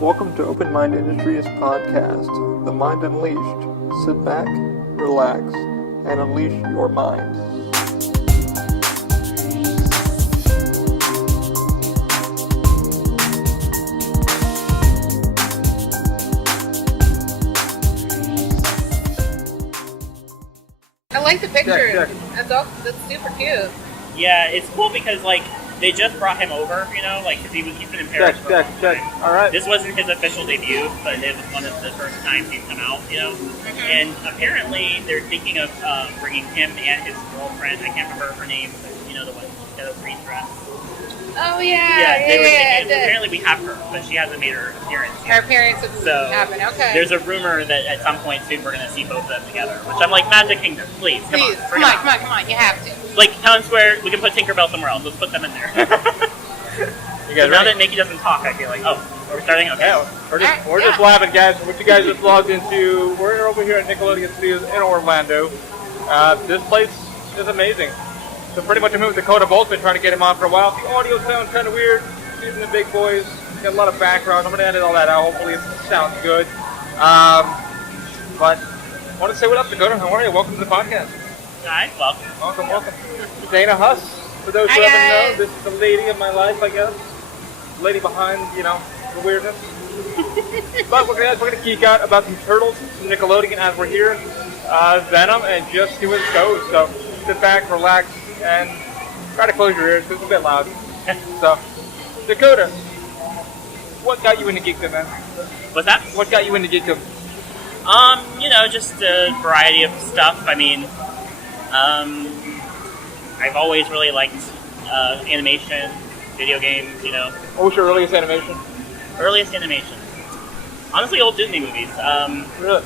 Welcome to Open Mind Industries Podcast, The Mind Unleashed. Sit back, relax, and unleash your mind. I like the picture. That's super cute. Yeah, it's cool because, like, they just brought him over, you know, like, because he's been in Paris for a long time. All right. This wasn't his official debut, but it was one of the first times he's come out, you know. Mm-hmm. And apparently they're thinking of bringing him and his girlfriend, I can't remember her name, but you know, the one who's got a green dress. Oh, They were thinking, apparently we have her, but she hasn't made her appearance yet. Her appearance didn't happen, okay. There's a rumor that at some point soon we're going to see both of them together, which I'm like, Magic Kingdom, please, come on, you have to. Like, Town Square, we can put Tinkerbell somewhere else, let's put them in there. You guys now that Mickey doesn't talk, I feel like, oh, we're starting? Okay. Yeah, we're just laughing, guys. What you guys just logged into, we're over here at Nickelodeon Studios in Orlando. This place is amazing. So pretty much I moved Dakota Boles, been trying to get him on for a while. The audio sounds kind of weird. Using the big boys, got a lot of background. I'm going to edit all that out. Hopefully it sounds good. But I want to say what up, Dakota. How are you? Welcome to the podcast. Hi, welcome. Welcome. Dana Huss, for those who haven't known, this is the lady of my life, I guess. Lady behind, you know, the weirdness. But we're gonna geek out about some turtles from Nickelodeon as we're here. Venom, and just see where it goes. So sit back, relax, and try to close your ears because it's a bit loud. So, Dakota, what got you into geekdom, man? What's that? What got you into geekdom? You know, just a variety of stuff. I mean, I've always really liked animation, video games, you know. What was your earliest animation? Earliest animation? Honestly, old Disney movies. Really?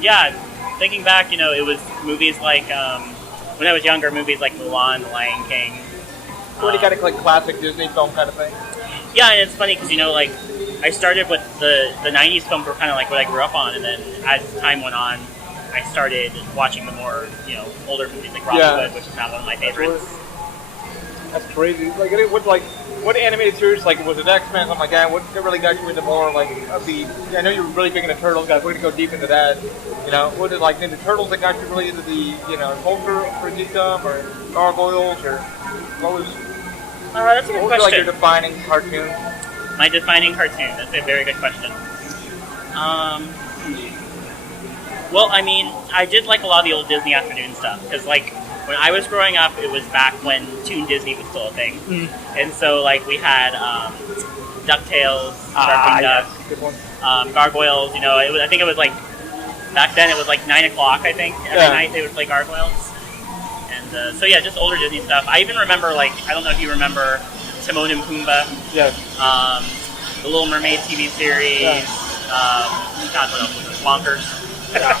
Yeah, thinking back, you know, it was movies like, when I was younger, movies like Mulan, The Lion King. Any kind of like classic Disney film kind of thing? Yeah, and it's funny because, you know, like, I started with the 90s films were kind of like what I grew up on, and then as time went on, I started watching the more, you know, older movies like Robin Hood, which is now one of my favorites. That's crazy. What animated series, like, was it X-Men, something like that? What really got you into more, like, of the... I know you were really big into Turtles, guys. We're going to go deep into that. You know, was it, like, into Turtles that got you really into the, you know, culture for geekdom, or Gargoyles, or what was... That's a good question. What was, like, your defining cartoon? My defining cartoon? That's a very good question. Well, I mean, I did like a lot of the old Disney afternoon stuff, because, like, when I was growing up, it was back when Toon Disney was still a thing. Mm. And so, like, we had DuckTales, Darkwing Duck, Gargoyles, you know, I think it was, like, back then it was, like, 9 o'clock, I think. Every night they would play Gargoyles. And so, yeah, just older Disney stuff. I even remember, like, I don't know if you remember Timon and Pumbaa. Yes. The Little Mermaid TV series. Yeah. God, what else was it? Wonkers. Yeah.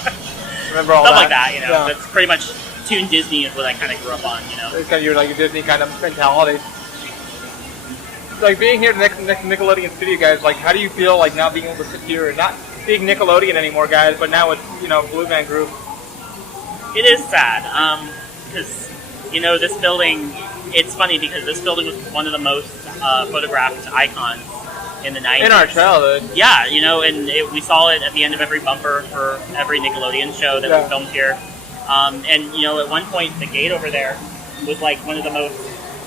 Remember all stuff that? Like that, you know. Yeah. That's pretty much Toon Disney is what I kind of grew up on, you know. It's kind of your Disney kind of mentality. Like being here next Nickelodeon Studio, guys. Like, how do you feel like now being able to sit here and not being Nickelodeon anymore, guys, but now it's, you know, Blue Man Group? It is sad, because you know this building. It's funny because this building was one of the most photographed icons in the 90s. In our childhood. Yeah, you know, and we saw it at the end of every bumper for every Nickelodeon show that was filmed here. And, you know, at one point, the gate over there was, like, one of the most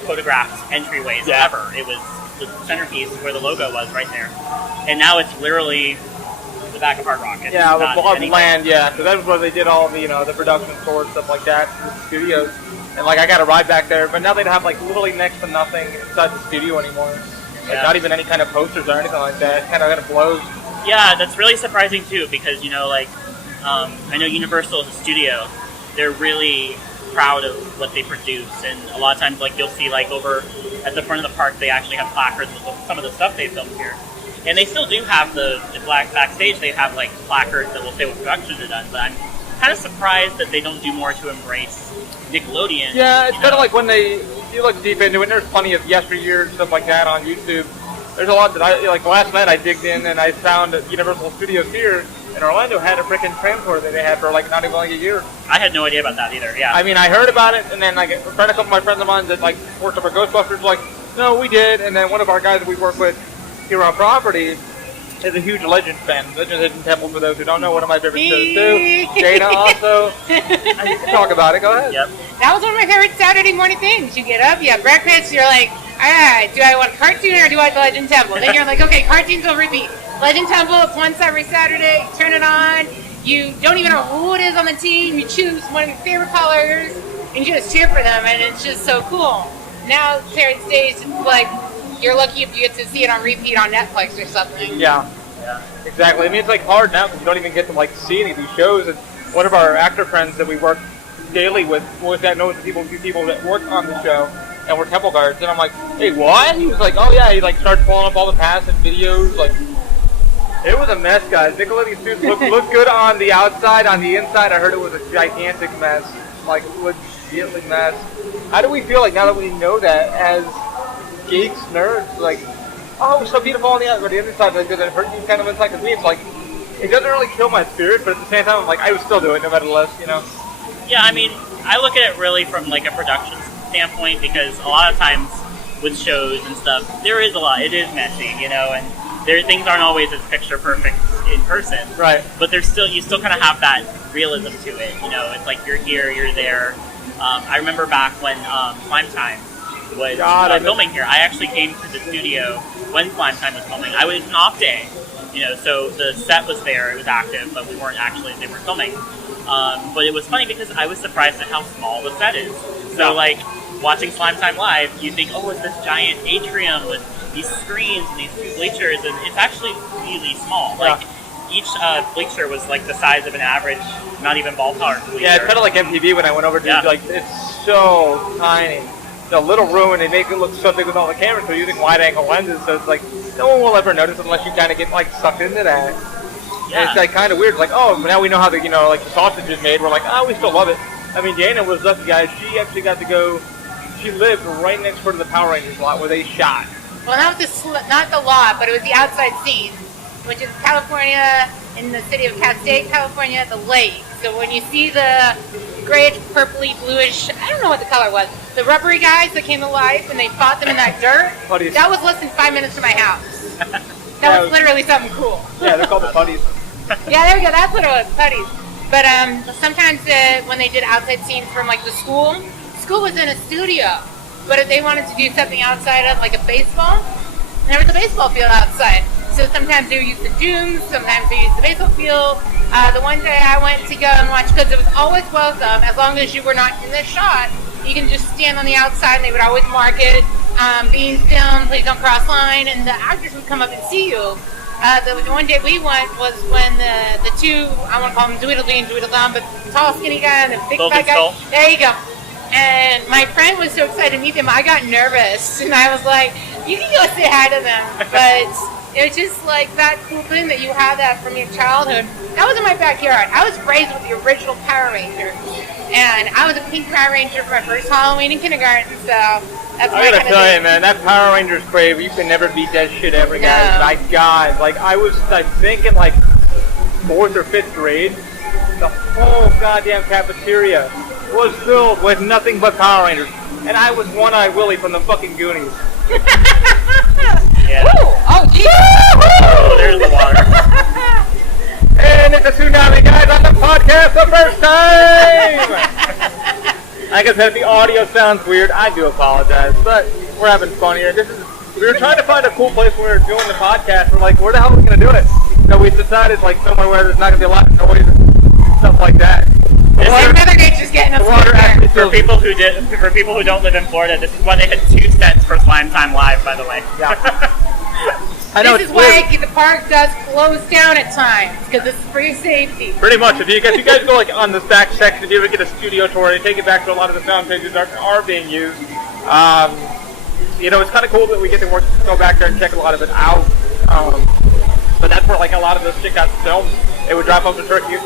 photographed entryways ever. It was the centerpiece where the logo was right there. And now it's literally the back of Hard Rock. It's the land, so that was where they did all the, you know, the production store and stuff like that in the studios. And, like, I got a ride back there, but now they have, like, literally next to nothing inside the studio anymore. Like, not even any kind of posters or anything like that. It kind of blows. Yeah, that's really surprising, too, because, you know, like, I know Universal is a studio. They're really proud of what they produce, and a lot of times, like, you'll see, like, over at the front of the park, they actually have placards with some of the stuff they filmed here. And they still do have the backstage, they have, like, placards that will say what productions are done, but I'm kind of surprised that they don't do more to embrace Nickelodeon. Yeah, it's kind of like when you look deep into it, and there's plenty of yesteryear and stuff like that on YouTube. There's a lot that like last night I digged in and I found that Universal Studios here in Orlando had a freaking transport that they had for like not even like a year. I had no idea about that either, yeah. I mean, I heard about it, and then like a couple of my friends of mine that like worked up for Ghostbusters, like, no, we did, and then one of our guys that we work with here on property, is a huge Legends fan. Legends Hidden Temple, for those who don't know, one of my favorite shows too. Dana also. I can talk about it. Go ahead. Yep. That was one of my favorite Saturday morning things. You get up, you have breakfast, you're like, alright, do I want cartoon or do I want the Legend Temple? Then you're like, okay, cartoons will repeat. Legend Temple, it's once every Saturday, turn it on. You don't even know who it is on the team. You choose one of your favorite colors and you just cheer for them, and it's just so cool. Now, Saturday days, like, you're lucky if you get to see it on repeat on Netflix or something. Yeah. Exactly. I mean, it's like hard now because you don't even get to like see any of these shows. And one of our actor friends that we work daily with that knows the few people that work on the show, and we're temple guards. And I'm like, hey, what? He was like, oh yeah. He like started pulling up all the past and videos. Like, it was a mess, guys. Nickelodeon Studios looked good on the outside. On the inside, I heard it was a gigantic mess. Like, legitimately mess. How do we feel like now that we know that as geeks, nerds, like, oh, it's so beautiful on the outside, but the inside, like, does it hurt you kind of inside? Because me, it's like, it doesn't really kill my spirit, but at the same time, I'm like, I would still do it no matter less, you know? Yeah, I mean, I look at it really from, like, a production standpoint, because a lot of times with shows and stuff, there is a lot, it is messy, you know, and things aren't always as picture perfect in person. Right. But you still kind of have that realism to it, you know, it's like you're here, you're there. I remember back when Slime Time was filming here. I actually came to the studio when Slime Time was filming. I was an off day, you know, so the set was there, it was active, but they weren't filming. But it was funny because I was surprised at how small the set is. So like watching Slime Time live, you think, oh, it's this giant atrium with these screens and these two bleachers, and it's actually really small. Like each bleacher was like the size of an average, not even ballpark bleacher. Yeah, it's kind of like MTV when I went over to like, it's so tiny. The little room, and they make it look so big with all the cameras. So using wide-angle lenses, so it's like no one will ever notice unless you kind of get like sucked into that. Yeah. And it's like kind of weird. Like, oh, now we know how the like the sausage is made. We're like, oh, we still love it. I mean, Dana was lucky, guys. She actually got to go. She lived right next door to the Power Rangers lot where they shot. Well, not the lot, but it was the outside scene, which is California, in the city of Cascade, California, the lake. So when you see the grayish, purpley, bluish, I don't know what the color was, the rubbery guys that came to life and they fought them in that dirt, that was less than 5 minutes from my house. That was literally something cool. Yeah, they're called the putties. Yeah, there we go, that's what it was, putties. But sometimes when they did outside scenes from like the school was in a studio. But if they wanted to do something outside of like a baseball, there was a baseball field outside. So sometimes they would use the dunes, sometimes they used the baseball field. The one day I went to go and watch, because it was always welcome, as long as you were not in the shot, you can just stand on the outside and they would always mark it, being filmed, please don't cross line, and the actors would come up and see you. The one day we went was when the two, I want to call them Dweedledee and Dweedledum, but the tall skinny guy and the big fat guy. There you go. And my friend was so excited to meet them, I got nervous. And I was like, you can go say hi to them. But it was just like that cool thing that you have that from your childhood. That was in my backyard. I was raised with the original Power Rangers. And I was a pink Power Ranger for my first Halloween in kindergarten. So that's my I gotta tell you, man, that Power Rangers crave, you can never beat that shit ever, guys. My God. Like, I think in like 4th or 5th grade, the whole goddamn cafeteria was filled with nothing but Power Rangers. And I was One-Eye Willie from the fucking Goonies. Yeah. Oh, geez. Oh, there's the water. And it's a tsunami, guys, on the podcast the first time! Like I said, if the audio sounds weird, I do apologize, but we're having fun here. We were trying to find a cool place where we were doing the podcast. We're like, where the hell are we going to do it? So we decided, like, somewhere where there's not going to be a lot of noise and stuff like that. Mother Nature's getting us water for people who don't live in Florida, this is why they had 2 sets for Slime Time Live, by the way. Yeah. I know this is why the park does close down at times, because it's for your safety. Pretty much. If you guys go like on the back section, if you ever get a studio tour, they take it back to a lot of the sound stages are being used. It's kind of cool that we get to go back there and check a lot of it out. But that's where like a lot of this shit got filmed. They would drive up to Turkey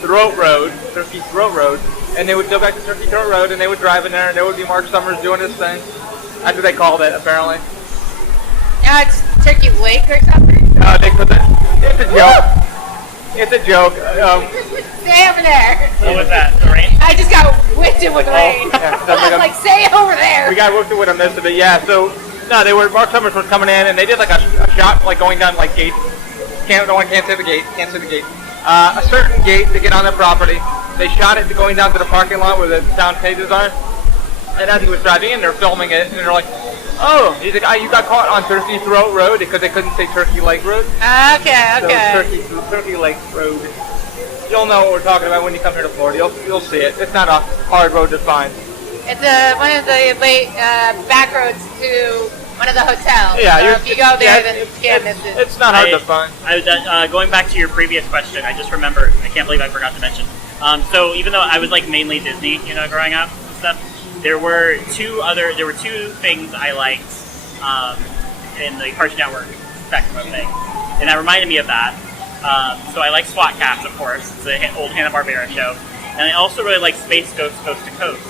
Throat Road, and they would go back to Turkey Throat Road, and they would drive in there, and there would be Mark Summers doing his thing. That's what they called it, apparently. Yeah, it's Turkey Lake or something? No, it's a joke. It's a joke. Stay over there. What was that? The rain? I just got whipped with rain. Yeah, I was like, stay over there. We got whipped with a miss of it, yeah. So, no, Mark Summers was coming in, and they did like a shot, like going down like Gates I can't say the gate. Can't say the gate. A certain gate to get on their property. They shot it going down to the parking lot where the sound pages are. And as he was driving in, they're filming it, and they're like, "Oh, he's like, you got caught on Turkey Throat Road," because they couldn't say Turkey Lake Road. Okay. So Turkey Lake Road. You'll know what we're talking about when you come here to Florida. You'll see it. It's not a hard road to find. It's one of the back roads to one of the hotels. Yeah, so if you go there, then you can't miss it. It's not hard to find. I was going back to your previous question. I just remembered. I can't believe I forgot to mention. So even though I was like mainly Disney, growing up and stuff, there were two things I liked in the Cartoon Network spectrum of things, and that reminded me of that. So I like SWAT Cats, of course. It's an old Hanna-Barbera show, and I also really like Space Ghost Coast to Coast,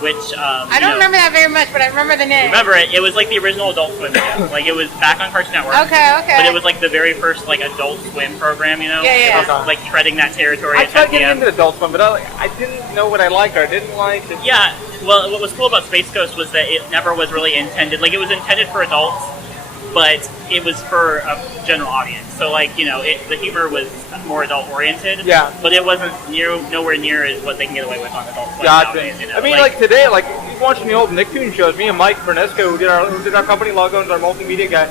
which I don't remember that very much, but I remember the name. Remember it? It was like the original Adult Swim show. Like it was back on Cartoon Network. Okay. But it was like the very first like Adult Swim program. Yeah. It was like treading that territory. I tried getting into Adult Swim, but I didn't know what I liked or I didn't like. Yeah. Well, what was cool about Space Ghost was that it never was really intended. Like it was intended for adults, but it was for a general audience. So like the humor was more adult oriented. Yeah. But it wasn't nowhere near as what they can get away with on Adult Swim Gotcha. nowadays. I mean, like today, like watching the old Nicktoon shows. Me and Mike Bernesco, who did our company logos, our multimedia guy,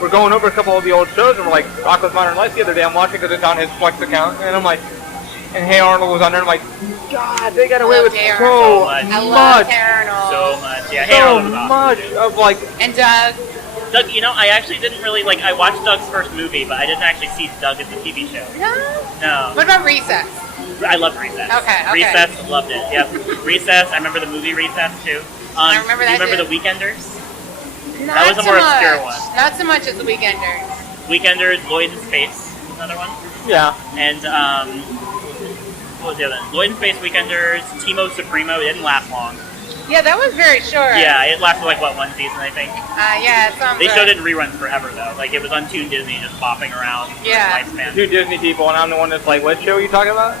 we're going over a couple of the old shows, and we're like, Rocko's Modern Life the other day. I'm watching because it's on his Flex account, and I'm like, and Hey Arnold was on there. And I'm like, God, they got away with so much. I love Hey Arnold. So much. Yeah. Hey Arnold was awesome. So much of like. And Doug. Doug, I actually didn't really I watched Doug's first movie, but I didn't actually see Doug as a TV show. No. What about Recess? I loved Recess. Okay. Recess, loved it. Yep. Recess. I remember the movie Recess too. I remember that. Do you remember too. The Weekenders? Not that was a so more much. obscure one. Not so much as The Weekenders. Weekenders, Lloyd in Space, another one. Yeah. And what was the other one? Lloyd in Space, Weekenders, Timo Supremo. It didn't last long. Yeah, that was very short. Yeah, it lasted one season, I think. Yeah, it sounds They right. showed it in reruns forever, though. Like, it was on Toon Disney, just bopping around for its lifespan. Two Disney people, and I'm the one that's like, what show are you talking about?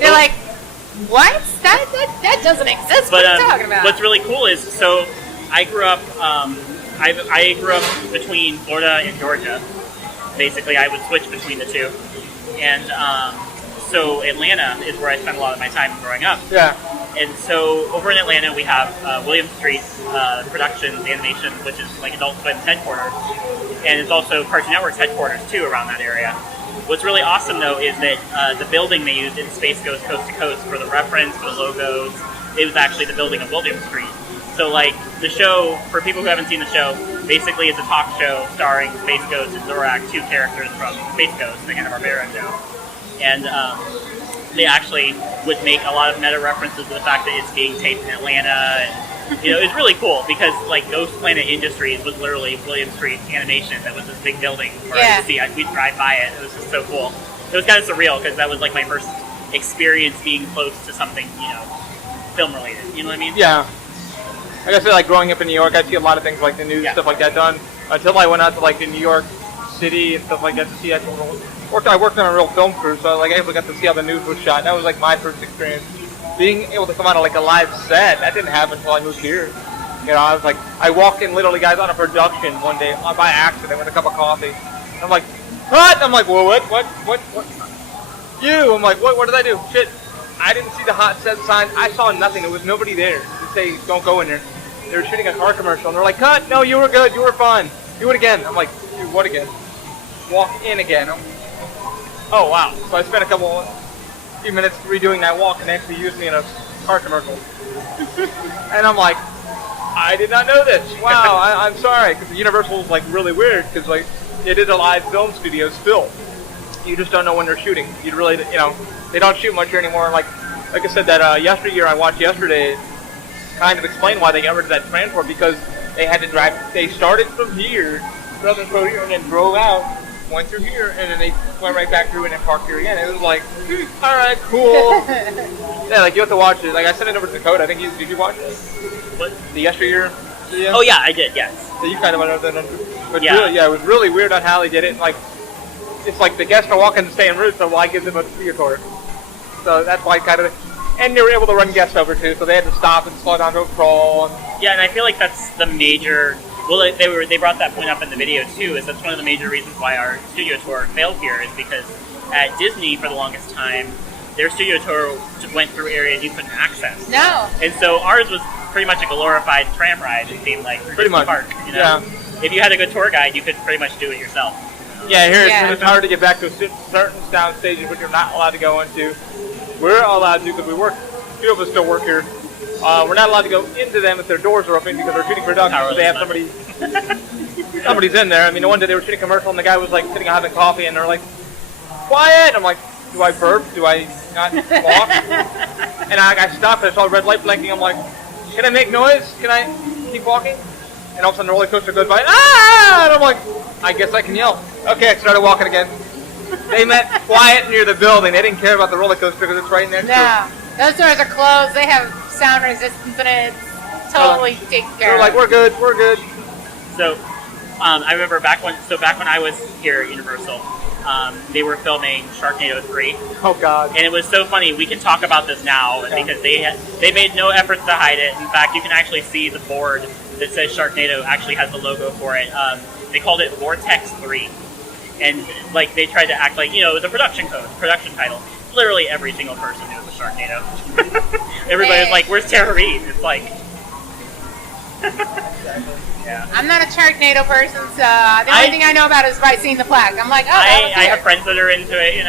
They're like, what? That doesn't exist. What are you talking about? What's really cool is, so I grew up, I grew up between Florida and Georgia. Basically, I would switch between the two. And so Atlanta is where I spent a lot of my time growing up. Yeah. And so over in Atlanta, we have William Street Productions Animation, which is like Adult Swim's headquarters. And it's also Cartoon Network's headquarters, too, around that area. What's really awesome, though, is that the building they used in Space Ghost Coast to Coast for the reference, for the logos, it was actually the building of William Street. So, like, the show, for people who haven't seen the show, basically is a talk show starring Space Ghost and Zorak, two characters from Space Ghost, the Hanna-Barbera show. And they actually would make a lot of meta references to the fact that it's being taped in Atlanta. And, it's really cool because, like, Ghost Planet Industries was literally William Street Animation. That was this big building where I could see. We'd drive by it. It was just so cool. It was kind of surreal because that was, like, my first experience being close to something, film-related. You know what I mean? Yeah. Like I said, like, growing up in New York, I'd see a lot of things like the news and stuff like that done. Until I went out to, like, the New York City and stuff like that to see actual... I worked on a real film crew, so like, I got to see how the news was shot. And that was, like, my first experience. Being able to come out of, like, a live set, that didn't happen until I moved here. I was like, I walked in literally, guys, on a production one day by accident with a cup of coffee. And I'm like, what? I'm like, well, what? You? I'm like, what did I do? Shit. I didn't see the hot set sign. I saw nothing. There was nobody there to say, don't go in there. They were shooting a car commercial, and they're like, cut. No, you were good. You were fine. Do it again. I'm like, dude, what again? Walk in again. Oh, wow. So I spent a few minutes redoing that walk, and they actually used me in a car commercial. And I'm like, I did not know this. Wow, I'm sorry. Because Universal is, like, really weird, because, like, it is a live film studio still. You just don't know when they're shooting. You really, they don't shoot much here anymore. Like I said, that yesteryear I watched yesterday kind of explain why they got rid of that transport, because they had to drive. They started from here, southern from here, and then drove out, went through here, and then they went right back through and then parked here again. It was like, all right, cool. Yeah, like, you have to watch it. Like, I sent it over to Dakota. I think did you watch it? What? The yesteryear video? Oh yeah, I did. Yes. So you kind of went over that. But yeah. Really, it was really weird on how they did it. Like, it's like the guests are walking the same route, so why give them a theater? So that's why kind of. And they were able to run guests over too, so they had to stop and slow down to a crawl. Yeah, and I feel like that's the major Well, they brought that point up in the video too. Is that's one of the major reasons why our studio tour failed here is because at Disney for the longest time, their studio tour went through areas you couldn't access. No. And so ours was pretty much a glorified tram ride. It seemed like pretty much park. You know? Yeah. If you had a good tour guide, you could pretty much do it yourself. Yeah, here it's hard to get back to certain sound stages which you're not allowed to go into. We're allowed to because we work. Few of us still work here. We're not allowed to go into them if their doors are open because they're shooting production. So they have somebody. Somebody's in there. I mean, the one day they were shooting a commercial and the guy was like sitting having coffee and they're like, "Quiet!" I'm like, "Do I burp? Do I not walk?" And I stopped and I saw a red light blinking. I'm like, "Can I make noise? Can I keep walking?" And all of a sudden the roller coaster goes by. Ah! And I'm like, "I guess I can yell." Okay, I started walking again. They meant quiet near the building. They didn't care about the roller coaster because it's right next to it. No, those doors are closed. They have sound resistance in it. It's totally taken care of. They're like, "We're good. We're good." So, I remember back when I was here at Universal, they were filming Sharknado 3. Oh God! And it was so funny. We can talk about this now because they made no efforts to hide it. In fact, you can actually see the board that says Sharknado actually has the logo for it. They called it Vortex 3, and like they tried to act like it was a production code, production title. Literally every single person knew it was Sharknado. Everybody was like, "Where's Tara Reid?" It's like. Yeah. I'm not a Sharknado person, so the only thing I know about it is by seeing the flag. I'm like, oh, I have friends that are into it,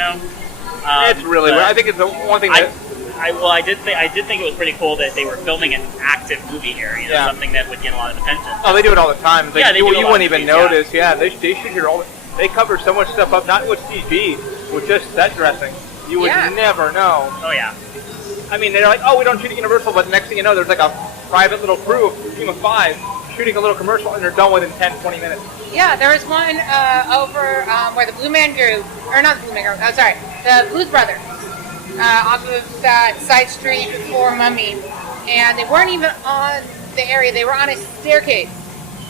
It's really weird. I think it's the one thing that... I did think it was pretty cool that they were filming an active movie here, something that would get a lot of attention. Oh, they do it all the time. They do you wouldn't even movies, notice. Yeah, they shoot here all the... They cover so much stuff up, not with CG, with just set dressing. You would never know. Oh, yeah. I mean, they're like, "Oh, we don't shoot at Universal," but next thing you know, there's like a private little crew, a team of 5, shooting a little commercial, and they're done within 10, 20 minutes. Yeah, there was one over where the Blue Man Group, or not the Blue Man Group, the Blues Brothers, off of that side street before Mummy, and they weren't even on the area, they were on a staircase.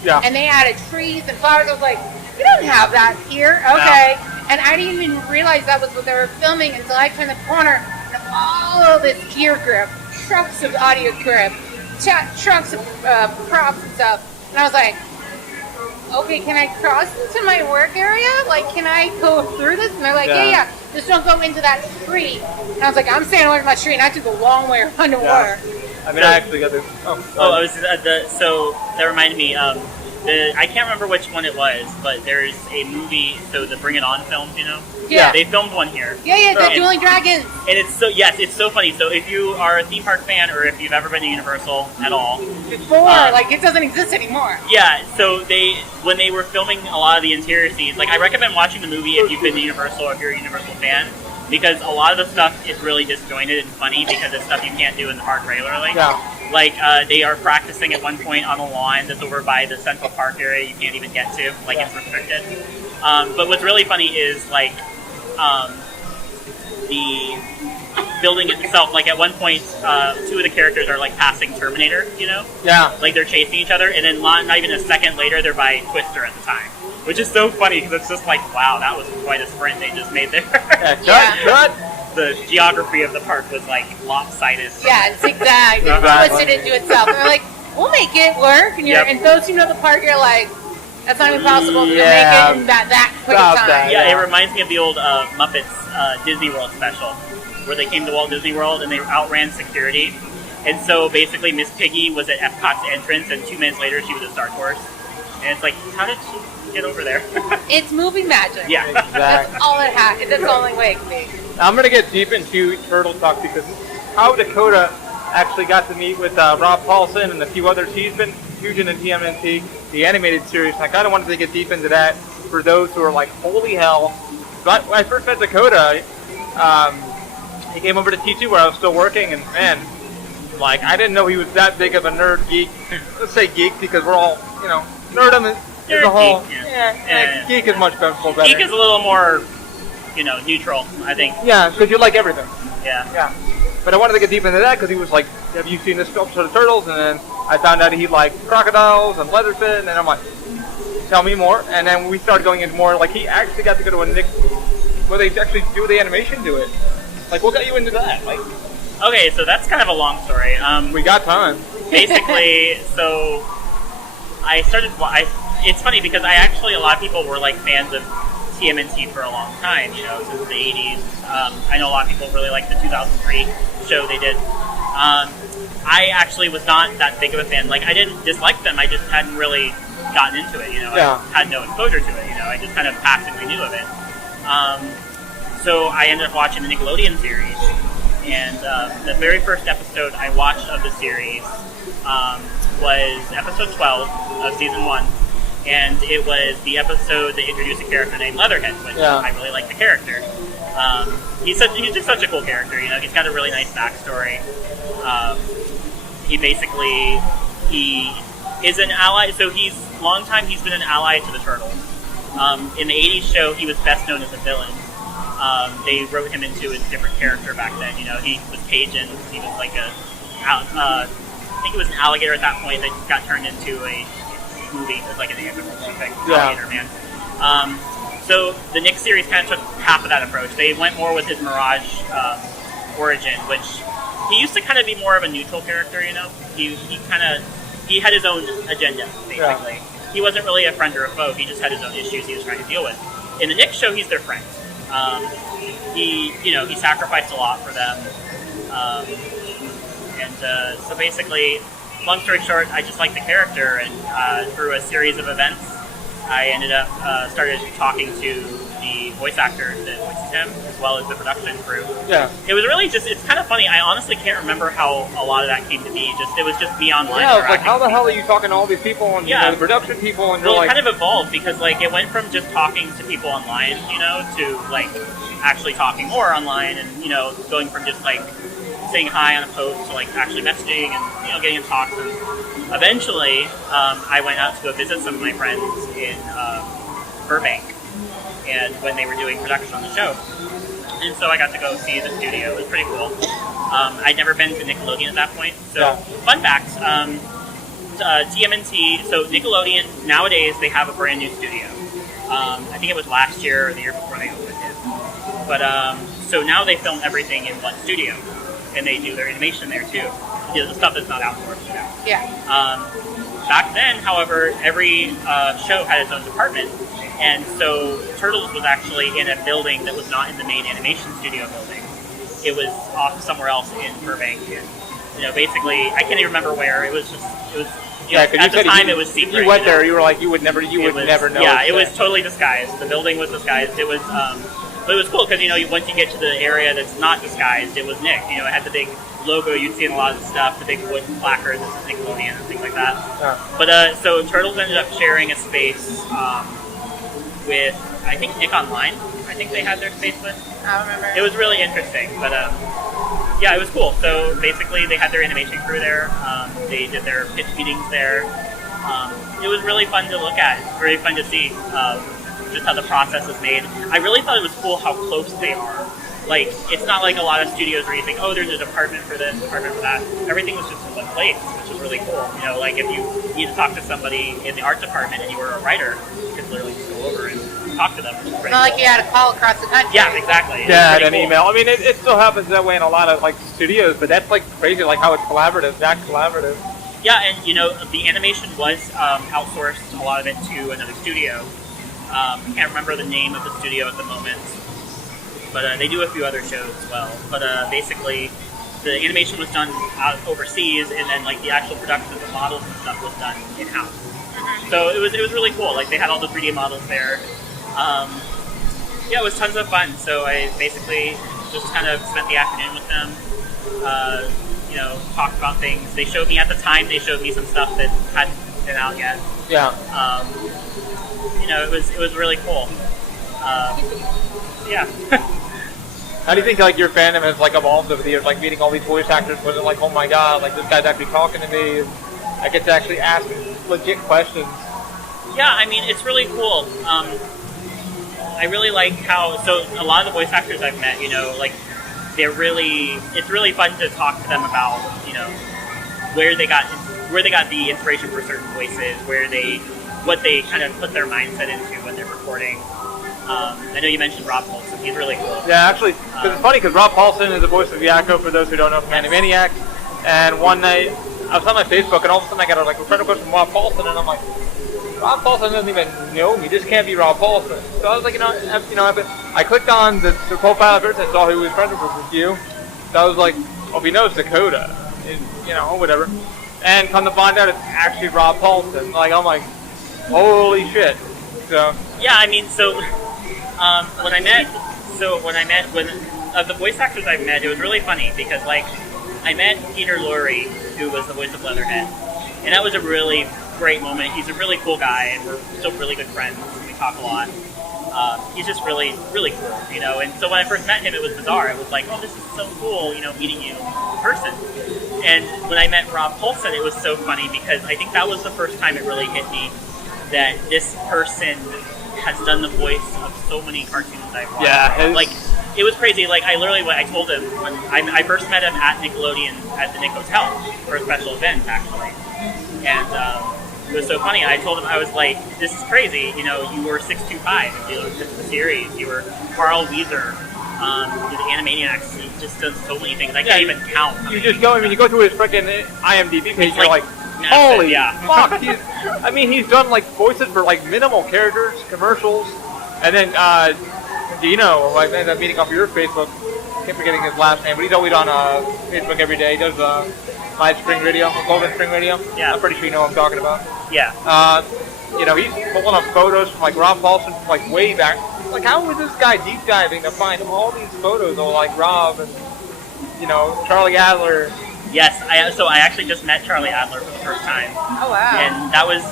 Yeah. And they added trees and flowers. I was like, "We don't have that here." Okay. No. And I didn't even realize that was what they were filming until I turned the corner. And all of this gear grip, trucks of audio grip, trucks of props and stuff. And I was like, "Okay, can I cross into my work area? Like, can I go through this?" And they're like, yeah. Just don't go into that street. And I was like, "I'm staying away from that street," and I took a long way underwater. Yeah. I mean, I actually got this. So that reminded me. I can't remember which one it was, but there's a movie. So the Bring It On films, Yeah. They filmed one here. Yeah, the Dueling Dragons. And it's so funny. So if you are a theme park fan, or if you've ever been to Universal at all, it doesn't exist anymore. Yeah. So when they were filming a lot of the interior scenes, like I recommend watching the movie if you've been to Universal or if you're a Universal fan. Because a lot of the stuff is really disjointed and funny because it's stuff you can't do in the park regularly. Yeah. Like, they are practicing at one point on a lawn that's over by the Central Park area you can't even get to. Like, it's restricted. But what's really funny is, like, the building itself, like, at one point, 2 of the characters are, like, passing Terminator, Yeah. Like, they're chasing each other, and then not even a second later, they're by Twister at the time. Which is so funny, because it's just like, wow, that was quite a sprint they just made there. Cut. The geography of the park was, like, lopsided. Yeah, it's exact. It twisted into itself. And they're like, "We'll make it work." And those who know the park, you're like, that's not even possible to make it in that quick time. Yeah, it reminds me of the old Muppets Disney World special, where they came to Walt Disney World and they outran security. And so, basically, Miss Piggy was at Epcot's entrance, and 2 minutes later, she was at Star Tours. And it's like, how did she get over there? It's movie magic. Yeah. Exactly. That's all it has. That's the only way it can be. I'm going to get deep into Turtle Talk because how Dakota actually got to meet with Rob Paulson and a few others. He's been huge into TMNT, the animated series, and I kind of wanted to get deep into that for those who are like, holy hell. But when I first met Dakota, he came over to T2 where I was still working, and man, like, I didn't know he was that big of a nerd geek. Let's say geek because we're all, nerdum is a whole. Yeah. Geek is much better. Geek is a little more, neutral, I think. Yeah, because you like everything. Yeah. But I wanted to get deep into that because he was like, "Have you seen this episode of Turtles?" And then I found out he liked crocodiles and leatherfin, and I'm like, "Tell me more." And then we started going into more, like, he actually got to go to a Nick, where they actually do the animation to it. Like, what got you into that? Like, okay, so that's kind of a long story. We got time. Basically, so It's funny because a lot of people were like fans of TMNT for a long time, you know, since the 80s. I know a lot of people really like the 2003 show they did. I actually was not that big of a fan. Like, I didn't dislike them, I just hadn't really gotten into it, you know. Yeah. I had no exposure to it, you know. I just kind of passively knew of it. So I ended up watching the Nickelodeon series, and the very first episode I watched of the series was episode 12 of season 1. And it was the episode that introduced a character named Leatherhead, which I really like the character. He's just such a cool character, you know. He's got a really nice backstory. He is an ally. So he's been an ally to the Turtles. In the 80s show, he was best known as a villain. They wrote him into a different character back then. You know, he was Cajun. He was like I think it was an alligator at that point that got turned into a movie. It was like an animal thing, Alligator Man. So the Nick series kind of took half of that approach. They went more with his Mirage origin, which he used to kind of be more of a neutral character, you know? He had his own agenda, basically. Yeah. He wasn't really a friend or a foe, he just had his own issues he was trying to deal with. In the Nick show, he's their friend. He sacrificed a lot for them. So basically, long story short, I just liked the character, and through a series of events, I ended up started talking to the voice actor that voices him, as well as the production crew. Yeah. It was really it's kind of funny. I honestly can't remember how a lot of that came to be. It was just me online. Yeah, it's like, how the hell are you talking to all these people and the production people? And it kind of evolved because it went from just talking to people online, you know, to actually talking more online, and going from just saying hi on a post to actually messaging and getting in talks. And eventually, I went out to go visit some of my friends in Burbank, and when they were doing production on the show, and so I got to go see the studio. It was pretty cool. I'd never been to Nickelodeon at that point. So, fun fact: TMNT. So Nickelodeon nowadays they have a brand new studio. I think it was last year or the year before they opened it. But so now they film everything in one studio. And they do their animation there too. The stuff that's not outsourced. Yeah. Back then, however, every show had its own department, and so Turtles was actually in a building that was not in the main animation studio building. It was off somewhere else in Burbank, and basically, I can't even remember where. It was at the time it was secret. You went there, you were like, you would never know. Yeah, it was totally disguised. The building was disguised. It was. But it was cool because, once you get to the area that's not disguised, it was Nick. It had the big logo you'd see in a lot of the stuff, the big wooden placard, this is Nickelodeon and things like that. Yeah. But so Turtles ended up sharing a space with, I think, Nick Online. I think they had their space with. I don't remember. It was really interesting, but yeah, it was cool. So basically they had their animation crew there. They did their pitch meetings there. It was really fun to look at. It's really fun to see. Just how the process is made. I really thought it was cool how close they are. It's not like a lot of studios where you think, oh, there's a department for this, department for that. Everything was just in one place, which was really cool. If you need to talk to somebody in the art department and you were a writer, you could literally just go over and talk to them. Which is pretty cool. Like you had a call across the country. Yeah, exactly. Yeah, and an email. I mean, it still happens that way in a lot of studios, but that's crazy, how it's collaborative, that collaborative. Yeah, and the animation was outsourced, a lot of it, to another studio. I can't remember the name of the studio at the moment, but they do a few other shows as well. But basically, the animation was done overseas, and then the actual production of the models and stuff was done in-house. Mm-hmm. So it was really cool. They had all the 3D models there. Yeah, it was tons of fun. So I basically just kind of spent the afternoon with them. Talked about things. They showed me some stuff that hadn't been out yet. Yeah. It was really cool. Yeah. How do you think your fandom has evolved over the years? Meeting all these voice actors, was it oh my god, this guy's actually talking to me, and I get to actually ask legit questions? Yeah, I mean, it's really cool. I really like how a lot of the voice actors I've met, it's really fun to talk to them about where they got the inspiration for certain voices, what they kind of put their mindset into when they're recording. I know you mentioned Rob Paulson. He's really cool. Yeah, actually, because it's funny because Rob Paulson is the voice of Yakko, for those who don't know, from Animaniacs. And one night, I was on my Facebook, and all of a sudden I got a friend request from Rob Paulson, and I'm like, Rob Paulson doesn't even know me. This can't be Rob Paulson. So I was like, I clicked on the profile first and saw who was friend request with you. So I was like, oh, he knows Dakota, whatever. And come to find out, it's actually Rob Paulson. Like, I'm like, holy shit. So yeah, I mean, when I met of the voice actors I've met, it was really funny because like I met Peter Lorre, who was the voice of Leatherhead, and that was a really great moment. He's a really cool guy, and we're still really good friends. We talk a lot. He's just really, really cool, And so when I first met him, it was bizarre. It was like, oh, this is so cool, meeting you in person. And when I met Rob Paulson, it was so funny because I think that was the first time it really hit me that this person has done the voice of so many cartoons I've watched. Yeah, like it was crazy. Like I told him when I first met him at Nickelodeon at the Nick Hotel for a special event actually, and it was so funny. I told him, I was like, this is crazy. You were 625 if you looked at the series. You were Carl Weezer. The Animaniacs. He just does so many things. I can't even count. You just go. I mean, you go through his freaking IMDb page. You're like, massive, holy fuck! He's done like voices for like minimal characters, commercials, and then Dino, who I ended up meeting off your Facebook. Keep forgetting his last name, but he's always on Facebook every day. He does live spring radio, Golden Spring Radio. Yeah, I'm pretty sure you know what I'm talking about. Yeah. He's pulling up photos from like Rob Paulson from like way back. Like, how was this guy deep diving to find all these photos of like Rob and Charlie Adler? Yes, I actually just met Charlie Adler for the first time. Oh wow! And that was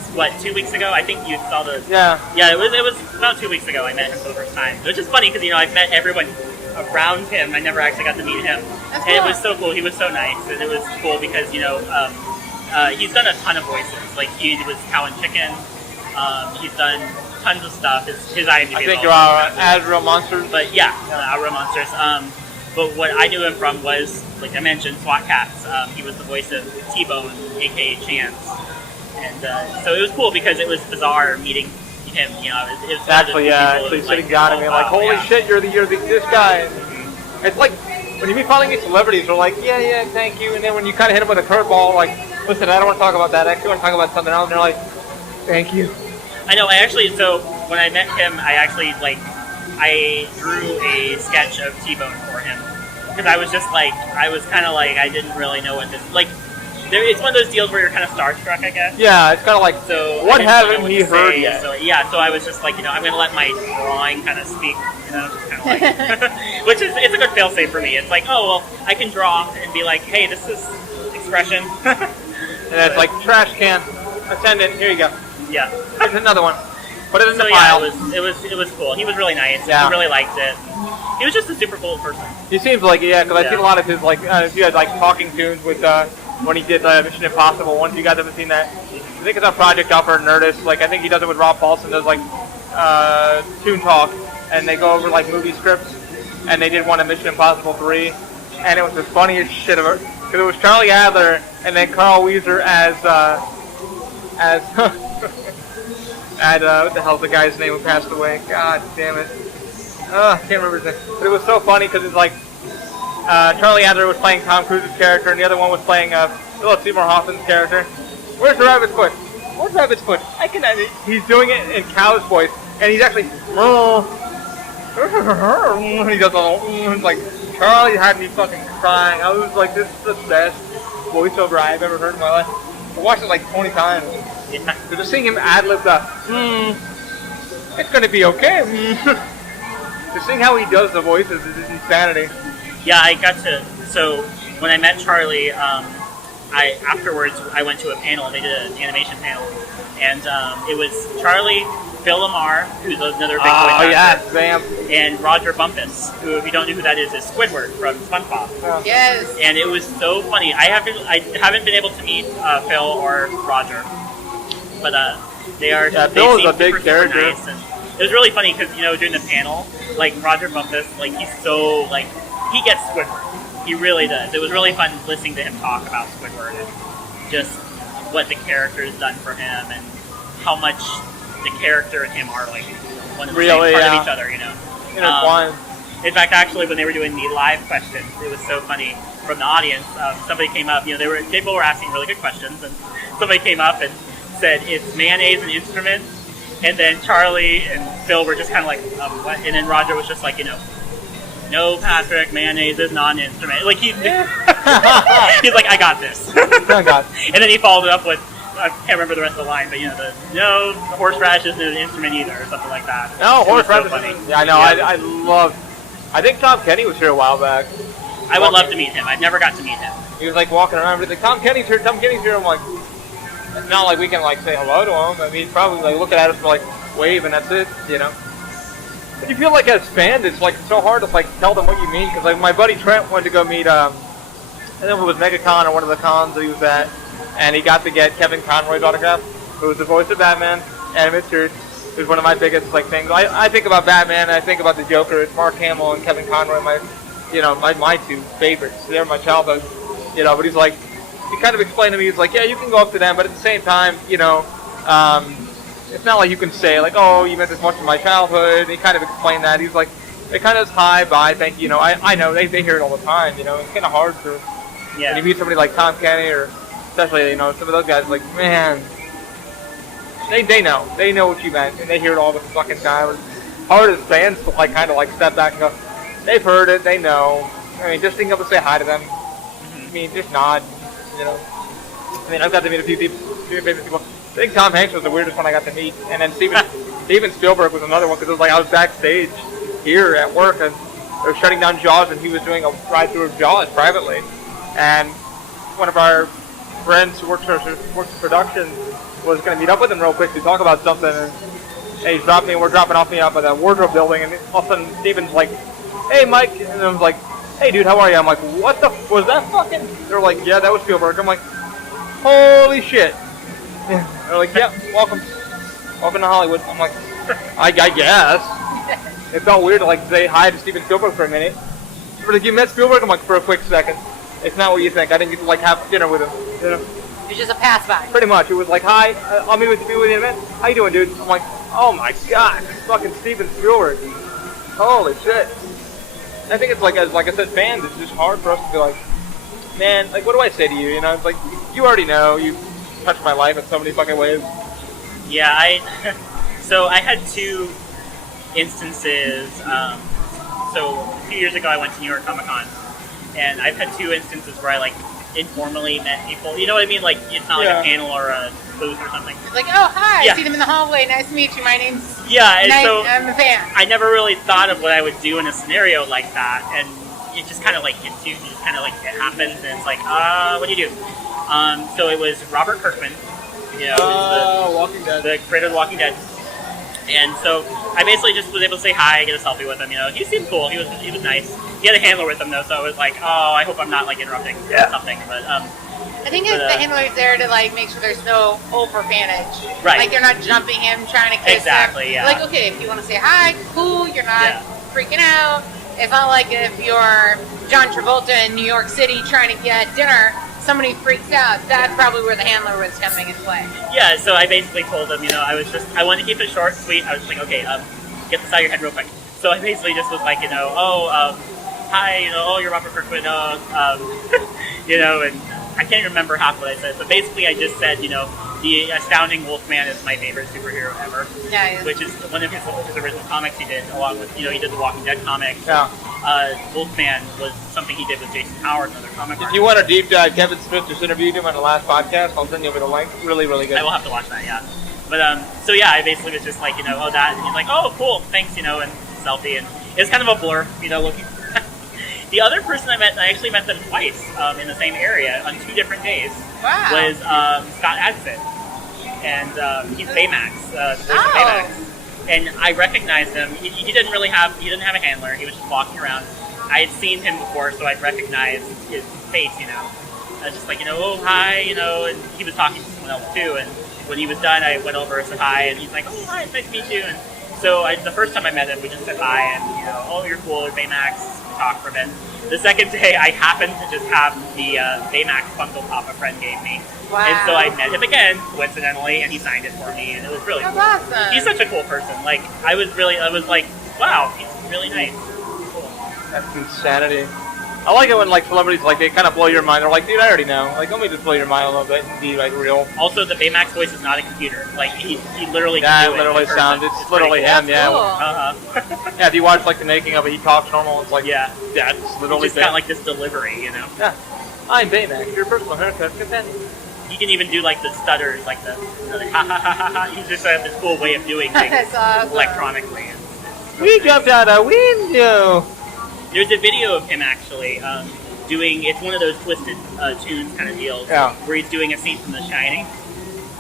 2 weeks ago. I think you saw the. Yeah. Yeah, it was about 2 weeks ago. I met him for the first time, which is funny because I've met everyone around him. I never actually got to meet him, and it was so cool. He was so nice, and it was cool because he's done a ton of voices. Like he was Cow and Chicken. He's done tons of stuff. His IMDb. I think Azrael Monsters. But yeah, Azrael Monsters. But what I knew him from was, like I mentioned, SWAT Cats. He was the voice of T-Bone, aka Chance. And so it was cool because it was bizarre meeting him. It was actually sitting down and being like, holy shit, you're this guy. Mm-hmm. It's like when you meet finally meet celebrities, they're like, yeah, thank you. And then when you kind of hit them with a curveball, like, listen, I don't want to talk about that. I actually want to talk about something else. And they're like, thank you. I know. So when I met him, I drew a sketch of T-Bone for him because I was kind of like, I didn't really know what this, like, it's one of those deals where you're kind of starstruck, I guess. Yeah, it's kind of like, so what haven't we heard yet? So I was just like, I'm going to let my drawing kind of speak, just kind of like, which is, it's a good fail-safe for me. It's like, oh, well, I can draw and be like, hey, this is expression. And it's like, trash can, attendant, here you go. Yeah. Here's another one. Put it in the pile. Yeah, it was cool. He was really nice. Yeah. He really liked it. He was just a super cool person. He seems like because I've seen a lot of his he had like talking tunes with when he did Mission Impossible. Once you guys haven't seen that, I think it's on Project Alpha or Nerdist. Like I think he does it with Rob Paulson. Does like tune talk, and they go over like movie scripts. And they did one of Mission Impossible 3, and it was the funniest shit ever because it was Charlie Adler and then Carl Weezer as what the hell's the guy's name who passed away? God damn it. I can't remember his name. But it was so funny because it's like Charlie Adler was playing Tom Cruise's character and the other one was playing Philip Seymour Hoffman's character. Where's the rabbit's foot? Where's the rabbit's foot? I cannot. He's doing it in Cow's voice and he's actually he does all like Charlie had me fucking crying. I was like, this is the best voiceover I've ever heard in my life. I watched it like 20 times. Yeah. So just seeing him ad-lib it's gonna be okay. Just seeing how he does the voices is insanity. Yeah, I got to. So when I met Charlie, afterwards I went to a panel. They did an animation panel, and it was Charlie, Phil Lamar, who's another big voice actor, Sam, and Roger Bumpus, who, if you don't know who that is Squidward from SpongeBob. Oh. Yes. And it was so funny. I haven't been able to meet Phil or Roger, but they are. Yeah, they Phil is seem a big super character. nice, and it was really funny because during the panel, like Roger Bumpus, like he's so like he gets Squidward. He really does. It was really fun listening to him talk about Squidward and just what the character's done for him and how much the character and him are like one of the same part of each other, Intertwined. In fact, actually, when they were doing the live questions, it was so funny from the audience. Somebody came up, people were asking really good questions, and somebody came up and said, "Is mayonnaise an instrument?" And then Charlie and Phil were just kind of like, what? And then Roger was just like, "No, Patrick, mayonnaise is not an instrument." Like he's like, "I got this." Oh, God. And then he followed it up with, I can't remember the rest of the line, but no, horseradish isn't an instrument either, or something like that. No, horseradish. So funny. Yeah, I know. Yeah. I think Tom Kenny was here a while back. I would love to meet him. I've never got to meet him. He was like walking around. He's like, Tom Kenny's here. Tom Kenny's here. I'm like, it's not like we can like say hello to him. I mean, he's probably like looking at us and like wave, and that's it. But you feel like as fans, it's like so hard to like tell them what you mean, because like my buddy Trent wanted to go meet I don't know if it was MegaCon or one of the cons that he was at, and he got to get Kevin Conroy's autograph, who was the voice of Batman, animated series. It was one of my biggest like things. I think about Batman, and I think about the Joker. It's Mark Hamill and Kevin Conroy, my two favorites. They're my childhood, But he's like, he kind of explained to me, he's like, yeah, you can go up to them, but at the same time, it's not like you can say like, oh, you meant this much in my childhood. And he kind of explained that. He's like, it kind of is hi, bye, thank you. I know they hear it all the time. It's kind of hard to. Yeah. When you meet somebody like Tom Kenny, or especially some of those guys, like, man. They know what you meant, and they hear it all the fucking time. It's hard as fans to like kind of like step back and go, they've heard it, they know. I mean, just think up and say hi to them. I mean, just nod, I mean, I've got to meet a few famous people. I think Tom Hanks was the weirdest one I got to meet, and then Steven Spielberg was another one, because it was like I was backstage here at work, and they were shutting down Jaws, and he was doing a ride-through of Jaws privately, and one of our friends who works in production was going to meet up with him real quick to talk about something, and we're dropping off me up at the wardrobe building, and all of a sudden Steven's like, hey Mike, and I was like, hey dude, how are you? I'm like, what the, was that fucking, they're like, yeah, that was Spielberg. I'm like, holy shit. They're like, yeah, welcome to Hollywood. I'm like, I guess. It felt weird to like say hi to Steven Spielberg for a minute. But like, you met Spielberg? I'm like, for a quick second. It's not what you think. I didn't get to like have dinner with him. It's just a pass by. Pretty much. It was like, hi, I'll meet with you in a minute. How you doing, dude? I'm like, oh my god, it's fucking Steven Spielberg. Holy shit. I think it's like, as like I said, fans, it's just hard for us to be like, man, like, what do I say to you? It's like, you already know, you touched my life in so many fucking ways. Yeah, so I had two instances. So a few years ago, I went to New York Comic Con, and I've had two instances where I like informally met people. You know what I mean? Like, it's not like a panel or a booth or something. It's like, oh, hi, Yeah. I see them in the hallway. Nice to meet you. My name's... Yeah, and so I'm a fan. I never really thought of what I would do in a scenario like that, and it just kind of like hits you. You just kind of like, it happens, and it's like, what do you do? So it was Robert Kirkman, Walking Dead. the creator of The Walking Dead. And so I basically just was able to say hi, get a selfie with him. He seemed cool. He was nice. He had a handler with him though, so I was like, oh, I hope I'm not like interrupting something. But I think the handler's there to like make sure there's no overfanage. Right. Like you're not jumping him, trying to kiss Exactly, him. yeah. Like, okay, if you want to say hi, cool. You're not freaking out. It's not like if you're John Travolta in New York City trying to get dinner, somebody freaks out. That's probably where the handler was coming into play. Yeah, so I basically told him, I wanted to keep it short, sweet. I was just like, okay, get this out of your head real quick. So I basically just was like, hi, you're Robert Kirkman, and I can't remember half what I said, but basically I just said, the Astounding Wolfman is my favorite superhero ever. Yeah. Which is one of his original comics he did, along with, he did the Walking Dead comics. Yeah. Wolfman was something he did with Jason Howard, another comic artist. If you want to deep dive, Kevin Smith just interviewed him on the last podcast. I'll send you over the link. Really, really good. I will have to watch that, yeah. But, so yeah, I basically was just like, oh, that, and he's like, oh, cool, thanks, and selfie, and it's kind of a blur, looking. The other person I actually met them twice in the same area on 2 different days. Wow. Was Scott Adsit, and he's Baymax, the voice of Baymax. And I recognized him. He didn't have a handler. He was just walking around. I had seen him before, so I'd recognized his face. I was just like, oh hi, and he was talking to someone else too. And when he was done, I went over and said hi, and he's like, oh hi, it's nice to meet you. And so the first time I met him, we just said hi, and oh you're cool, Baymax. We talked for a bit. The second day, I happened to just have the Baymax Funko Pop a friend gave me. Wow. And so I met him again, coincidentally, and he signed it for me, and it was really cool. That's awesome. He's such a cool person. Like, I was like, wow, he's really nice. Cool. That's insanity. I like it when like celebrities like they kind of blow your mind. They're like, dude, I already know. Like, let me just blow your mind a little bit and be like real. Also, the Baymax voice is not a computer. Like he literally Yeah, can do it literally in person. sounds. It's literally cool. him. Yeah. Cool. Uh-huh. Yeah. If you watch like the making of it, he talks normal. It's like Yeah. it's literally. It's just got like this delivery, you know. Yeah. I'm Baymax, your personal haircut companion. He can even do like the stutters, like the like, ha ha ha ha ha. He just has this cool way of doing things That's awesome. electronically. We jumped out a window. There's a video of him actually doing. It's one of those twisted tunes kind of deals. Yeah. Where he's doing a scene from The Shining.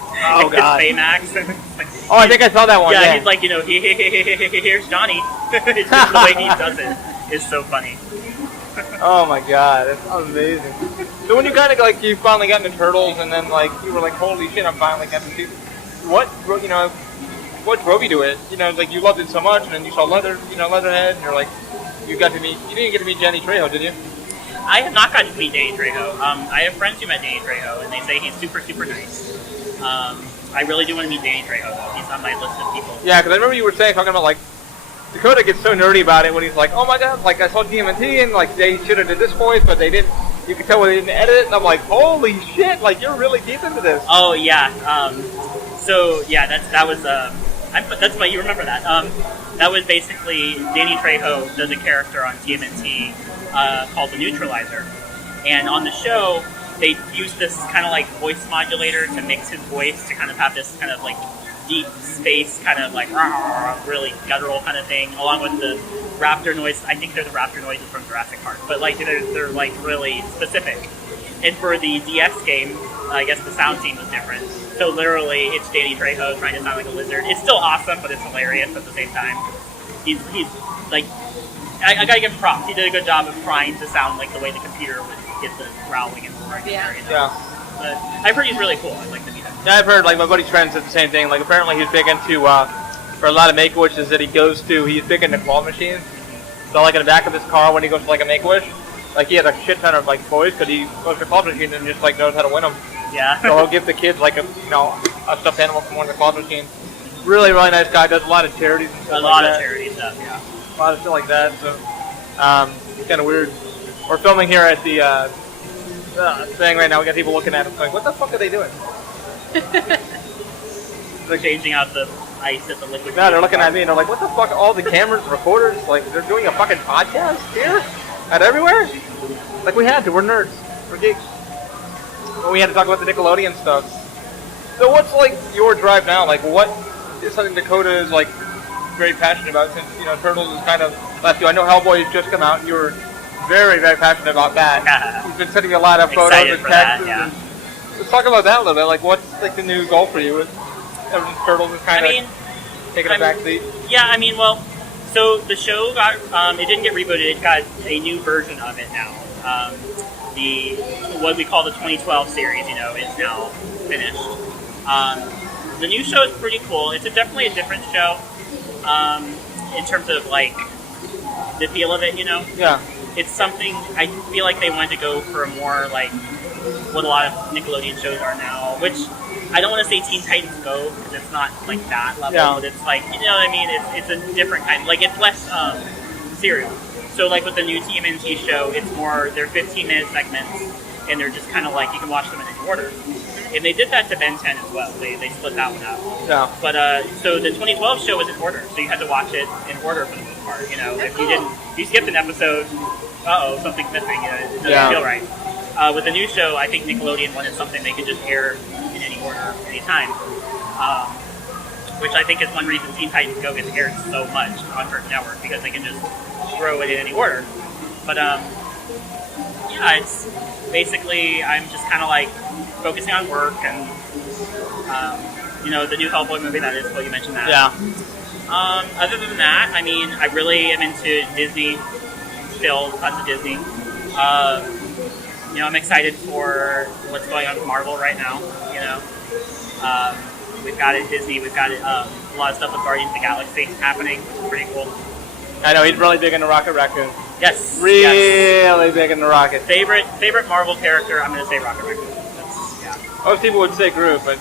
Oh god. It's Baymax. And it's like, Oh, I think I saw that one. yeah, he's like, you know, here's Johnny. It's just the way he does it is so funny. Oh my god, it's amazing. So when you kind of like you finally got into Turtles, and then like you were like, holy shit, I'm finally getting to what what drove you to it? You know, like you loved it so much, and then you saw Leatherhead, and you're like, you didn't get to meet Danny Trejo, did you? I have not gotten to meet Danny Trejo. I have friends who met Danny Trejo, and they say he's super, super nice. I really do want to meet Danny Trejo, though. He's on my list of people. Yeah, because I remember you were talking about like Dakota gets so nerdy about it when he's like, oh my god, like I saw TMNT and like they should have did this voice, but they didn't. You could tell when they didn't edit it, and I'm like, holy shit, like you're really deep into this. Oh yeah. So yeah, that was. That's why you remember that. That was basically Danny Trejo does a character on TMNT called the Neutralizer, and on the show they used this kind of like voice modulator to mix his voice to kind of have this kind of like deep space kind of like really guttural kind of thing, along with the raptor noise. I think they're the raptor noises from Jurassic Park, but like they're like really specific. And for the DS game, I guess the sound team was different. So literally, it's Danny Trejo trying to sound like a lizard. It's still awesome, but it's hilarious at the same time. He's like, I gotta give him props. He did a good job of trying to sound like the way the computer would get the growling and roaring. Yeah. Yeah. But I've heard he's really cool. I'd like to meet him. Yeah, I've heard, like, my buddy Trent said the same thing. Like, apparently he's big into, for a lot of Make-A-Wishes that he goes to, he's big into claw machines. So, like, in the back of his car when he goes to, like, a Make-A-Wish, like, he has a shit ton of, like, toys, because he goes to claw machines and just, like, knows how to win them. Yeah. So he'll give the kids, like, a stuffed animal from one of the claw machines. Really, really nice guy. Does a lot of charities and stuff A lot like of that. charity stuff, yeah. A lot of shit like that, so, it's kind of weird. We're filming here at the, thing right now. We got people looking at us going, what the fuck are they doing? They're changing out the ice at the liquid. No, they're looking at me and they're like, what the fuck? All the cameras, recorders, like, they're doing a fucking podcast here? At everywhere? Like, we had to. We're nerds. We're geeks. But we had to talk about the Nickelodeon stuff. So what's, like, your drive now? Like, what is something Dakota is, like, very passionate about since, you know, Turtles is kind of left you? I know Hellboy has just come out and you were very, very passionate about that. You've been sending me a lot of photos Excited and for that, texts. yeah. Let's talk about that a little bit. Like, what's, like, the new goal for you with Turtles is kind of taking a backseat? Yeah, I mean, well, so the show got, it didn't get rebooted, it got a new version of it now. What we call the 2012 series, you know, is now finished. The new show is pretty cool. It's definitely a different show in terms of, like, the feel of it, you know? Yeah. It's something, I feel like they wanted to go for a more, like, what a lot of Nickelodeon shows are now, which I don't want to say Teen Titans Go, because it's not, like, that level, Yeah. but it's, like, you know what I mean? It's a different kind, like, it's less serial. So, like, with the new TMNT show, it's more, they're 15-minute segments, and they're just kind of like, you can watch them in any order. And they did that to Ben 10 as well. They split that one up. Yeah. But, so the 2012 show was in order, so you had to watch it in order for the most part, you know? If you skipped an episode, something's missing, you know, it doesn't feel right. With the new show, I think Nickelodeon wanted something they could just air in any order, anytime. Which I think is one reason Teen Titans Go gets aired so much on Cartoon Network, because they can just throw it in any order. But, yeah, it's basically, I'm just kind of like focusing on work and, you know, the new Hellboy movie, that is what you mentioned that. Yeah. Other than that, I mean, I really am into Disney, still, tons of Disney. You know, I'm excited for what's going on with Marvel right now, you know. We've got it Disney, we've got it, a lot of stuff with Guardians of the Galaxy happening, which is pretty cool. I know, he's really big into Rocket Raccoon. Yes. Really big into Rocket. Favorite Marvel character, I'm going to say Rocket Raccoon. That's, yeah. Most people would say Groot, but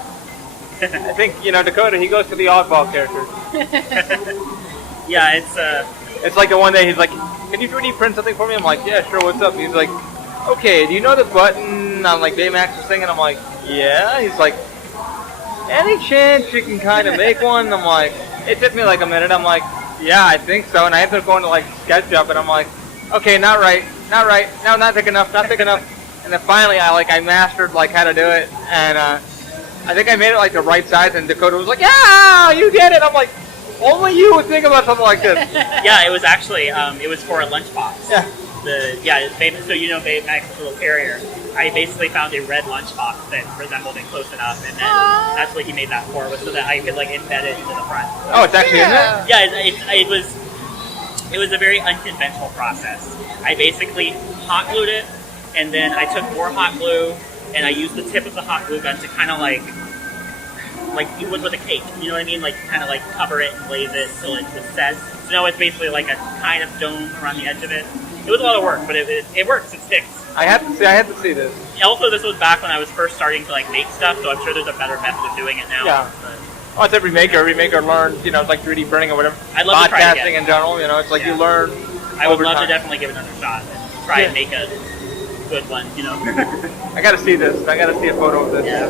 I think, you know, Dakota, he goes for the oddball character. Yeah, it's, It's like the one day he's like, can you 3D print something for me? I'm like, yeah, sure, what's up? He's like, okay, do you know the button on like Baymax's thing? And I'm like, yeah. He's like, any chance you can kind of make one? And I'm like, it took me like a minute. I'm like, yeah, I think so. And I ended up going to like SketchUp, and I'm like, okay, not right, no, not thick enough. And then finally I mastered like how to do it, and I think I made it like the right size, and Dakota was like, yeah, you did it. I'm like, only you would think about something like this. Yeah, it was actually, it was for a lunchbox. Yeah. So you know Baymax's little carrier. I basically found a red lunchbox that resembled it close enough, and then that's what he made that for, was so that I could like embed it into the front. Oh, it's actually in there? Yeah, it was a very unconventional process. I basically hot glued it, and then I took more hot glue, and I used the tip of the hot glue gun to kind of like you would with a cake. You know what I mean? Like kind of like cover it and glaze it until it was set. So now it's basically like a kind of dome around the edge of it. It was a lot of work, but it works. It sticks. I had to see this. Also, this was back when I was first starting to like make stuff, so I'm sure there's a better method of doing it now. Yeah. Oh, it's every maker. Every maker learns, it's like 3D printing or whatever. I'd love to try it again. Podcasting in general, it's like you learn. I would love time. to definitely give it another shot and try and make a good one, I gotta see this. I gotta see a photo of this. Yeah.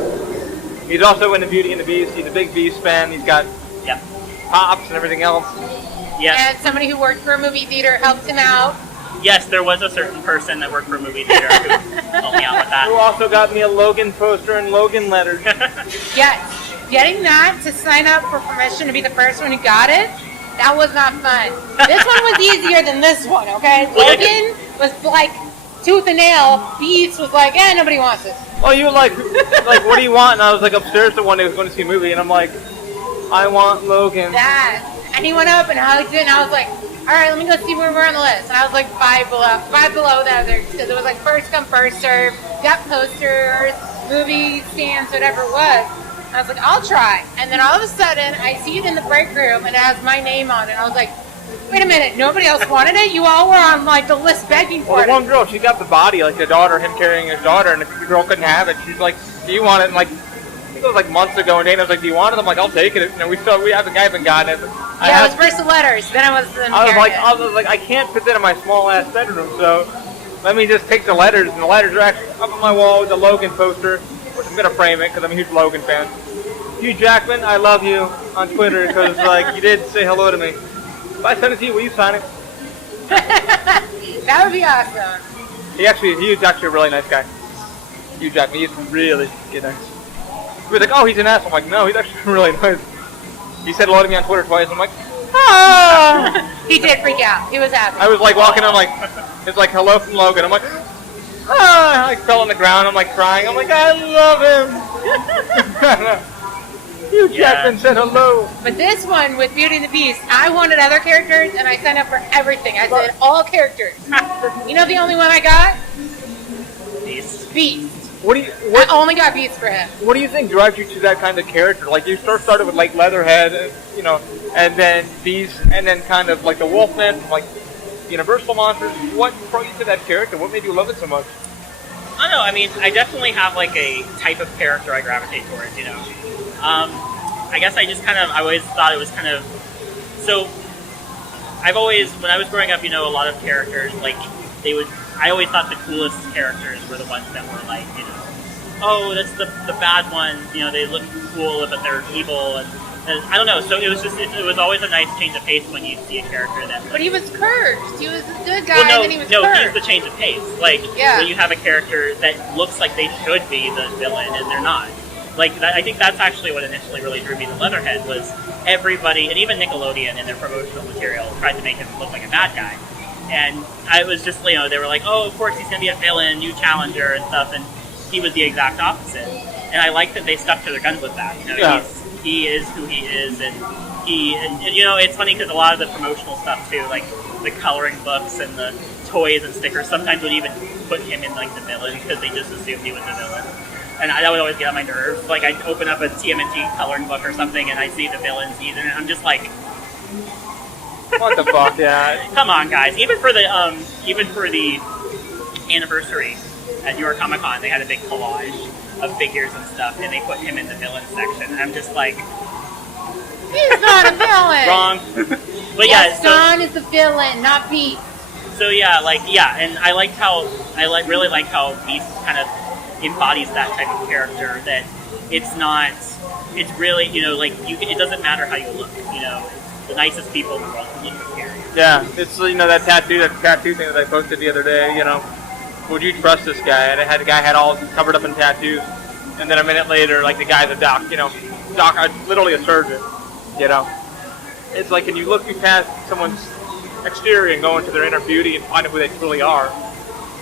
He's also into Beauty and the Beast. He's a big Beast fan. He's got pops and everything else. Yes. And somebody who worked for a movie theater helped him out. Yes, there was a certain person that worked for a movie theater who helped me out with that. Who also got me a Logan poster and Logan letters. Yes. Getting that to sign up for permission to be the first one who got it, that was not fun. This one was easier than this one, okay? Logan was like tooth and nail. Beast was like, nobody wants it. Well, you were like, what do you want? And I was like upstairs the one day was going to see a movie, and I'm like, I want Logan. That. And he went up and hugged it, and I was like, all right, let me go see where we're on the list. And I was like five below the others, because it was like first come, first serve. Got posters, movie stands, whatever it was. I was like, I'll try. And then all of a sudden, I see it in the break room, and it has my name on it. I was like, wait a minute, nobody else wanted it? You all were on like the list begging for it. Well, one girl, she got the body, like the daughter, him carrying his daughter, and if the girl couldn't have it, she's like, do you want it? And like, I think it was like months ago, and Dana was like, do you want it? I'm like, I'll take it. And we haven't gotten it. Yeah, it was first the letters, then I was I was like, I can't fit that in my small ass bedroom, so let me just take the letters, and the letters are actually up on my wall with the Logan poster, which I'm gonna frame it because I'm a huge Logan fan. Hugh Jackman, I love you on Twitter because like you did say hello to me. If I send it to you, will you sign it? That would be awesome. Hugh's actually a really nice guy. Hugh Jackman, he's really nice. He was like, oh, he's an asshole. I'm like, no, he's actually really nice. He said hello to me on Twitter twice. I'm like, ah! He did freak out. He was happy. I was like walking, I'm like, it's like hello from Logan. I'm like, ah! I like fell on the ground. I'm like crying. I'm like, I love him. Hugh Jackman said hello. But this one with Beauty and the Beast, I wanted other characters, and I signed up for everything. I said all characters. You know the only one I got? Beast. I only got Beast for him. What do you think drives you to that kind of character? Like you first started with like Leatherhead, and then Beast, and then kind of like the Wolfman, like Universal Monsters. What brought you to that character? What made you love it so much? I don't know. I mean, I definitely have like a type of character I gravitate towards. I guess I always thought it was kind of so. When I was growing up, a lot of characters like I always thought the coolest characters were the ones that were like, oh, that's the bad ones. They look cool, but they're evil, and I don't know. So it was always a nice change of pace when you see a character that. But he was cursed. He was a good guy, and then he was cursed. No, he's the change of pace. Like when you have a character that looks like they should be the villain and they're not. Like I think that's actually what initially really drew me to Leatherhead was everybody, and even Nickelodeon in their promotional material tried to make him look like a bad guy. And I was just, they were like, oh, of course he's going to be a villain, new challenger and stuff, and he was the exact opposite. And I like that they stuck to their guns with that. He is who he is, and it's funny because a lot of the promotional stuff too, like the coloring books and the toys and stickers, sometimes would even put him in like the villain because they just assumed he was the villain. And that would always get on my nerves. Like I'd open up a TMNT coloring book or something, and I see the villain season, and I'm just like, what the fuck, yeah. Come on, guys. Even for the anniversary at New York Comic Con, they had a big collage of figures and stuff, and they put him in the villain section. And I'm just like, He's not a villain. Wrong. But yes, Don is the villain, not Beast. So and I really like how Beast kind of embodies that type of character. That it's not, it's really, it doesn't matter how you look. It's the nicest people in the world can look scary. Yeah, it's that tattoo thing that I posted the other day. Would you trust this guy? And the guy had all covered up in tattoos, and then a minute later, like the guy's a doc. Literally a surgeon. It's like, can you look past someone's exterior and go into their inner beauty and find out who they truly are?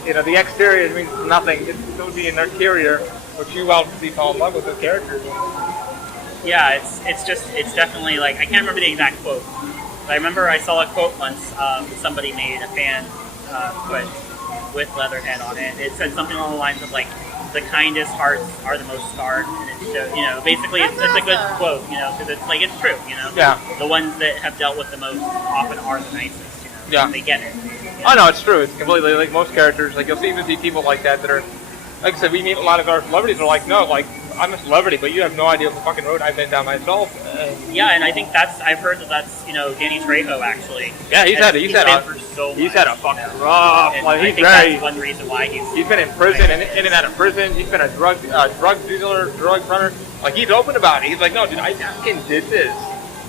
The exterior means nothing. It would be an interior, which you obviously fall in love with the characters. Yeah, it's definitely like, I can't remember the exact quote, but I remember I saw a quote once. Somebody made a fan put with Leatherhead on it. It said something along the lines of like, the kindest hearts are the most scarred, and it showed, basically it's a good quote, because it's like, it's true, Yeah. The ones that have dealt with the most often are the nicest, Yeah. They get it. Oh no, it's true. It's completely like most characters. Like you'll even see people like that are, like I said, we meet a lot of our celebrities are like, no, like I'm a celebrity, but you have no idea what the fucking road I've been down myself. Yeah, and I think I've heard that's Danny Trejo actually. Yeah, he's had a fucking rough. And like, I think that's one reason why he's been in prison, in and out of prison. He's been a drug dealer, drug runner. Like he's open about it. He's like, no, dude, I fucking did this.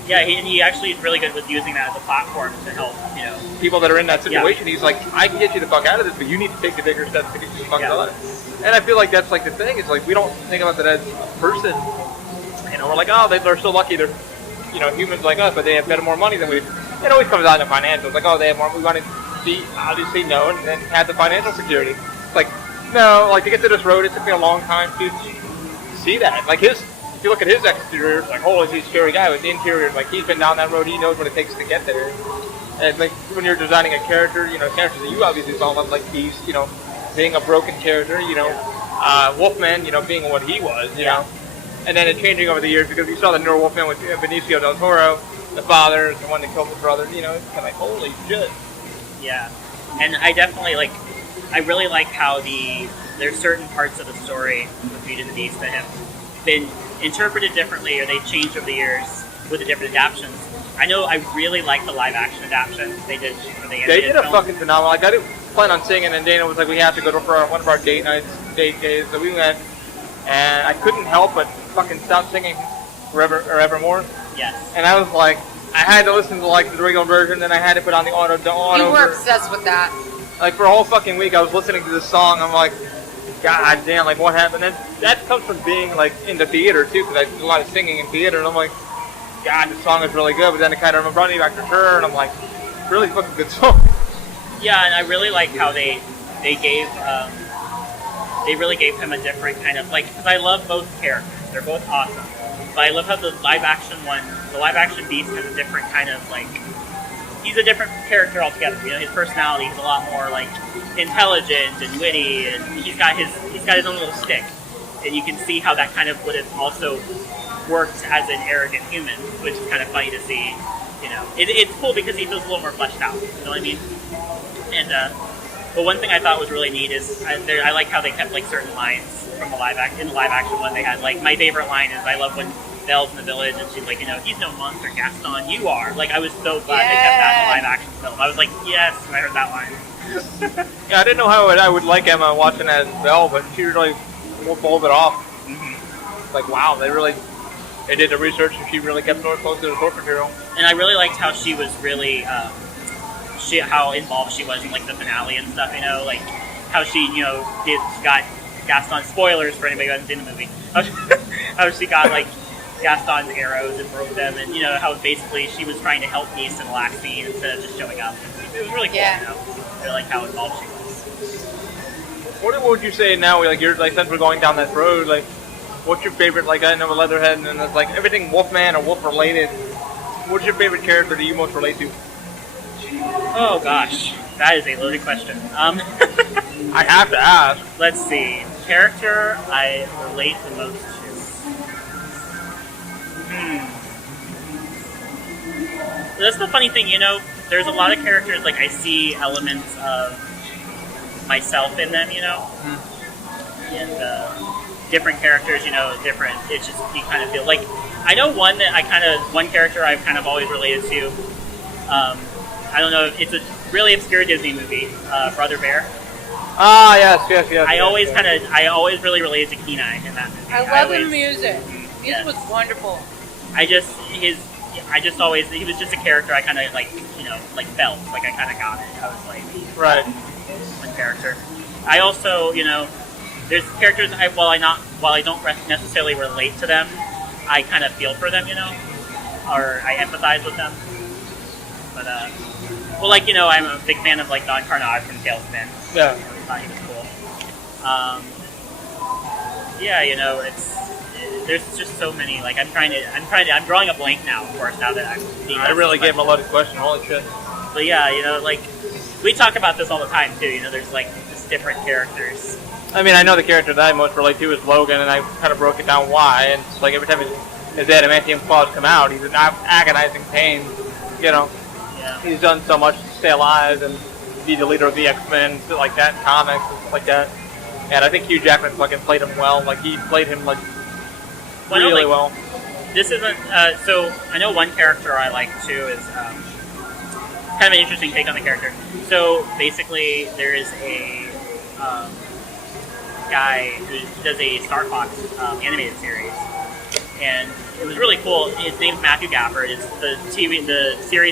Yeah, he actually is really good with using that as a platform to help, people that are in that situation. Yeah. He's like, I can get you the fuck out of this, but you need to take the bigger steps to get you the fuck out of it. And I feel like that's like the thing. Is like we don't think about that as a person. We're like, oh, they're so lucky. They're, humans like us, but they have better more money than we. It always comes out in the financials. Like, oh, they have more. We want to be obviously known and then have the financial security. It's like, no, like to get to this road, it took me a long time to see that. Like if you look at his exterior, it's like, holy, he's a scary guy. But the interior, like he's been down that road. He knows what it takes to get there. And like when you're designing a character, characters that you obviously saw love, like Beast, being a broken character, Wolfman, being what he was, you know. And then it changing over the years because you saw the newer Wolfman with Benicio del Toro, the father, the one that killed his brother, it's kind of like, holy shit. Yeah. And I definitely, I really like how there's certain parts of the story with Beauty and the Beast that have been interpreted differently or they've changed over the years with the different adaptions. I know I really like the live-action adaptation they did for the animated They did a film. fucking phenomenal. I didn't plan on singing, and Dana was like, we have to go to for one of our date days, so we went, and I couldn't help but fucking stop singing Evermore. Yes. And I was like, I had to listen to the original version, then I had to put on the auto. You were obsessed with that. Like for a whole fucking week, I was listening to this song. I'm like, God damn, like what happened? And then that comes from being like into theater too, because I did a lot of singing in theater, and I'm like, God, this song is really good. But then it kind of brought me back to her, and I'm like, really fucking good song. Yeah, and I really like how they really gave him a different kind of because I love both characters. They're both awesome. But I love how the live action Beast has a different kind of he's a different character altogether. His personality is a lot more intelligent and witty, and he's got his own little stick. And you can see how that kind of would have also worked as an arrogant human, which is kind of funny to see. It's cool because he feels a little more fleshed out. You know what I mean? And but one thing I thought was really neat is I like how they kept certain lines from the live action one. They had my favorite line is I love when Belle's in the village and she's like, he's no monster, Gaston, you are. I was so glad they kept that in the live action film. I was like, yes, when I heard that line. Yeah, I didn't know how I would like Emma watching as Belle, but she really pulled it off. Mm-hmm. Like, wow, they did the research and she really kept her close to the source material. And I really liked how she was really, how involved she was in the finale and stuff. How she, got Gaston, spoilers for anybody who hasn't seen the movie. How she got Gaston's arrows and broke them, and how basically she was trying to help Beast in the last scene instead of just showing up. It was really cool. Yeah. I like how involved she was. What would you say now? You're since we're going down that road, what's your favorite? I know Leatherhead, and then it's everything Wolfman or Wolf related. What's your favorite character that you most relate to? Oh gosh, that is a loaded question. I have to ask. Let's see. Character I relate the most to. That's the funny thing, there's a lot of characters, I see elements of myself in them, And different characters, different, it's just, you kind of feel, I know one that one character I've kind of always related to. I don't know, it's a really obscure Disney movie, Brother Bear. Ah, yes. I always really related to Kenai in that movie. I love the music. Music was wonderful. He was just a character I kind of felt like I kind of got it. I was like, right, one character. I also, there's characters while I don't necessarily relate to them, I kind of feel for them, or I empathize with them. But I'm a big fan of Don Carnage from Tailspin. Yeah, I thought he was cool. There's just so many. I'm drawing a blank now. Of course, now that I really gave him a loaded question. Holy shit! But yeah, we talk about this all the time too. There's just different characters. I mean, I know the character that I most relate to is Logan, and I kind of broke it down why. And it's every time his adamantium claws come out, he's in agonizing pain. Yeah. He's done so much to stay alive and be the leader of the X-Men, shit like that, in comics and stuff like that. And I think Hugh Jackman fucking played him well. He played him really well. This isn't. So I know one character I like too is kind of an interesting take on the character. So basically, there is a guy who does a Star Fox animated series, and it was really cool. His name's Matthew Gafford. It's the series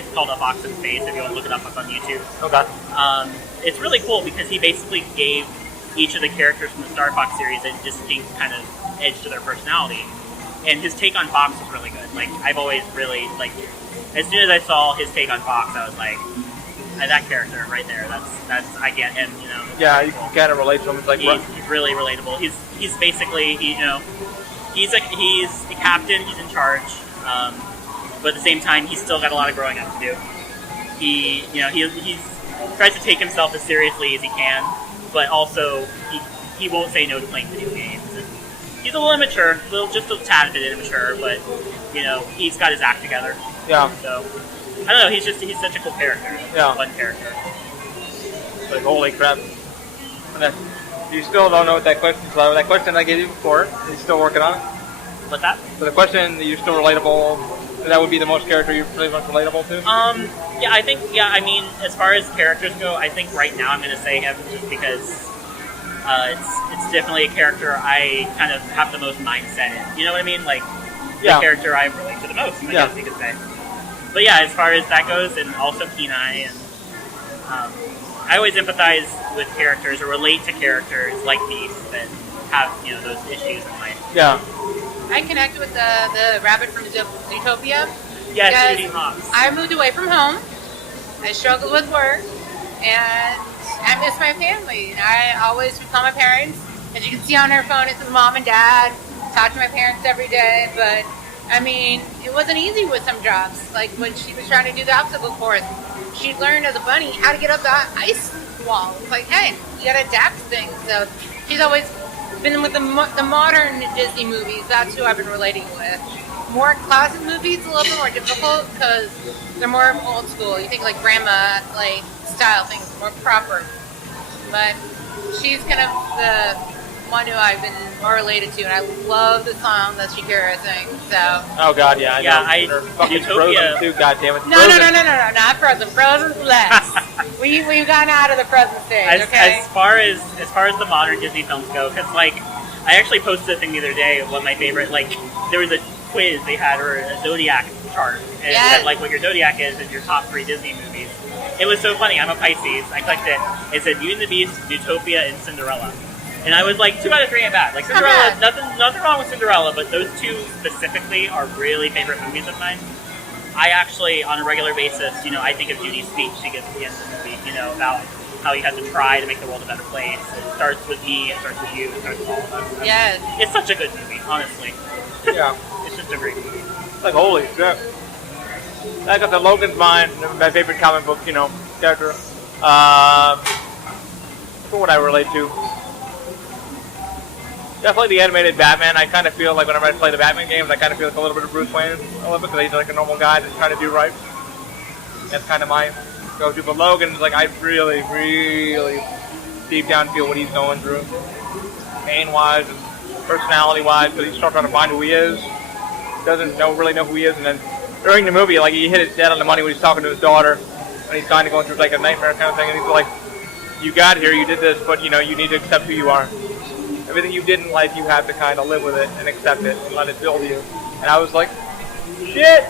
is called A Fox in Space. If you want to look it up, it's on YouTube. Okay. It's really cool because he basically gave each of the characters from the Star Fox series a distinct kind of edge to their personality. And his take on Fox was really good. I've always really, as soon as I saw his take on Fox, I was like, that character right there, that's I get him, Yeah, you can kind of relate to him. It's he's really relatable. He's basically, he's a captain, he's in charge, but at the same time, he's still got a lot of growing up to do. He tries to take himself as seriously as he can, but also he won't say no to playing video games. And he's a little immature, just a tad bit immature, but he's got his act together. Yeah. So I don't know. He's such a cool character. Yeah. Fun character. Holy crap! You still don't know what that question is. That question I gave you before, you're still working on it? What's that? So the question that you're still relatable, that would be the most character you're pretty much relatable to? I mean, as far as characters go, I think right now I'm going to say him just because it's definitely a character I kind of have the most mindset in. You know what I mean? The character I relate to the most, I guess you could say. But yeah, as far as that goes, and also Kenai, and I always empathize with characters or relate to characters like these that have those issues in life. Yeah. I connect with the rabbit from Zootopia. Yes, Judy Hopps. I moved away from home. I struggled with work, and I miss my family. I always would call my parents. As you can see on her phone, it's mom and dad. Talk to my parents every day, but I mean, it wasn't easy with some jobs. When she was trying to do the obstacle course, she learned as a bunny how to get up the ice wall. It's hey, you gotta adapt to things. So she's always been with the modern Disney movies. That's who I've been relating with. More classic movies, a little bit more difficult because they're more old school. You think grandma style things, more proper. But she's kind of the one who I've been more related to, and I love the song that Shakira sings. So. Oh God, yeah, I know. Fucking Frozen too, goddammit. No, not Frozen. Frozen's less. We've gotten out of the Frozen stage. As far as the modern Disney films go, because I actually posted a thing the other day of what my favorite there was a quiz they had, or a zodiac chart, and it said what your zodiac is and your top 3 Disney movies. It was so funny. I'm a Pisces. I clicked it. It said Beauty and the Beast, Zootopia, and Cinderella. And I was 2 out of 3 ain't bad. Cinderella, nothing wrong with Cinderella, but those 2 specifically are really favorite movies of mine. I actually, on a regular basis, I think of Judy's speech she gives at the end of the movie, about how you have to try to make the world a better place. It starts with me, it starts with you, it starts with all of us. Yes. It's such a good movie, honestly. Yeah. It's just a great movie. Holy shit. I got the Logan's Mind, my favorite comic book, character. Who would I relate to? Definitely the animated Batman. I kind of feel whenever I play the Batman games, I kind of feel a little bit of Bruce Wayne a little bit, because he's a normal guy that's trying to do right. That's kind of my go-to. But Logan's I really, really deep down feel what he's going through, pain-wise and personality-wise, because he's still trying to find who he is. doesn't really know who he is, and then during the movie, like, he hit his dead on the money when he's talking to his daughter, and he's kind of going through like a nightmare kind of thing, and he's like, you got here, you did this, but you know, you need to accept who you are. Everything you did in life, you have to kind of live with it and accept it and let it build you. And I was like, shit!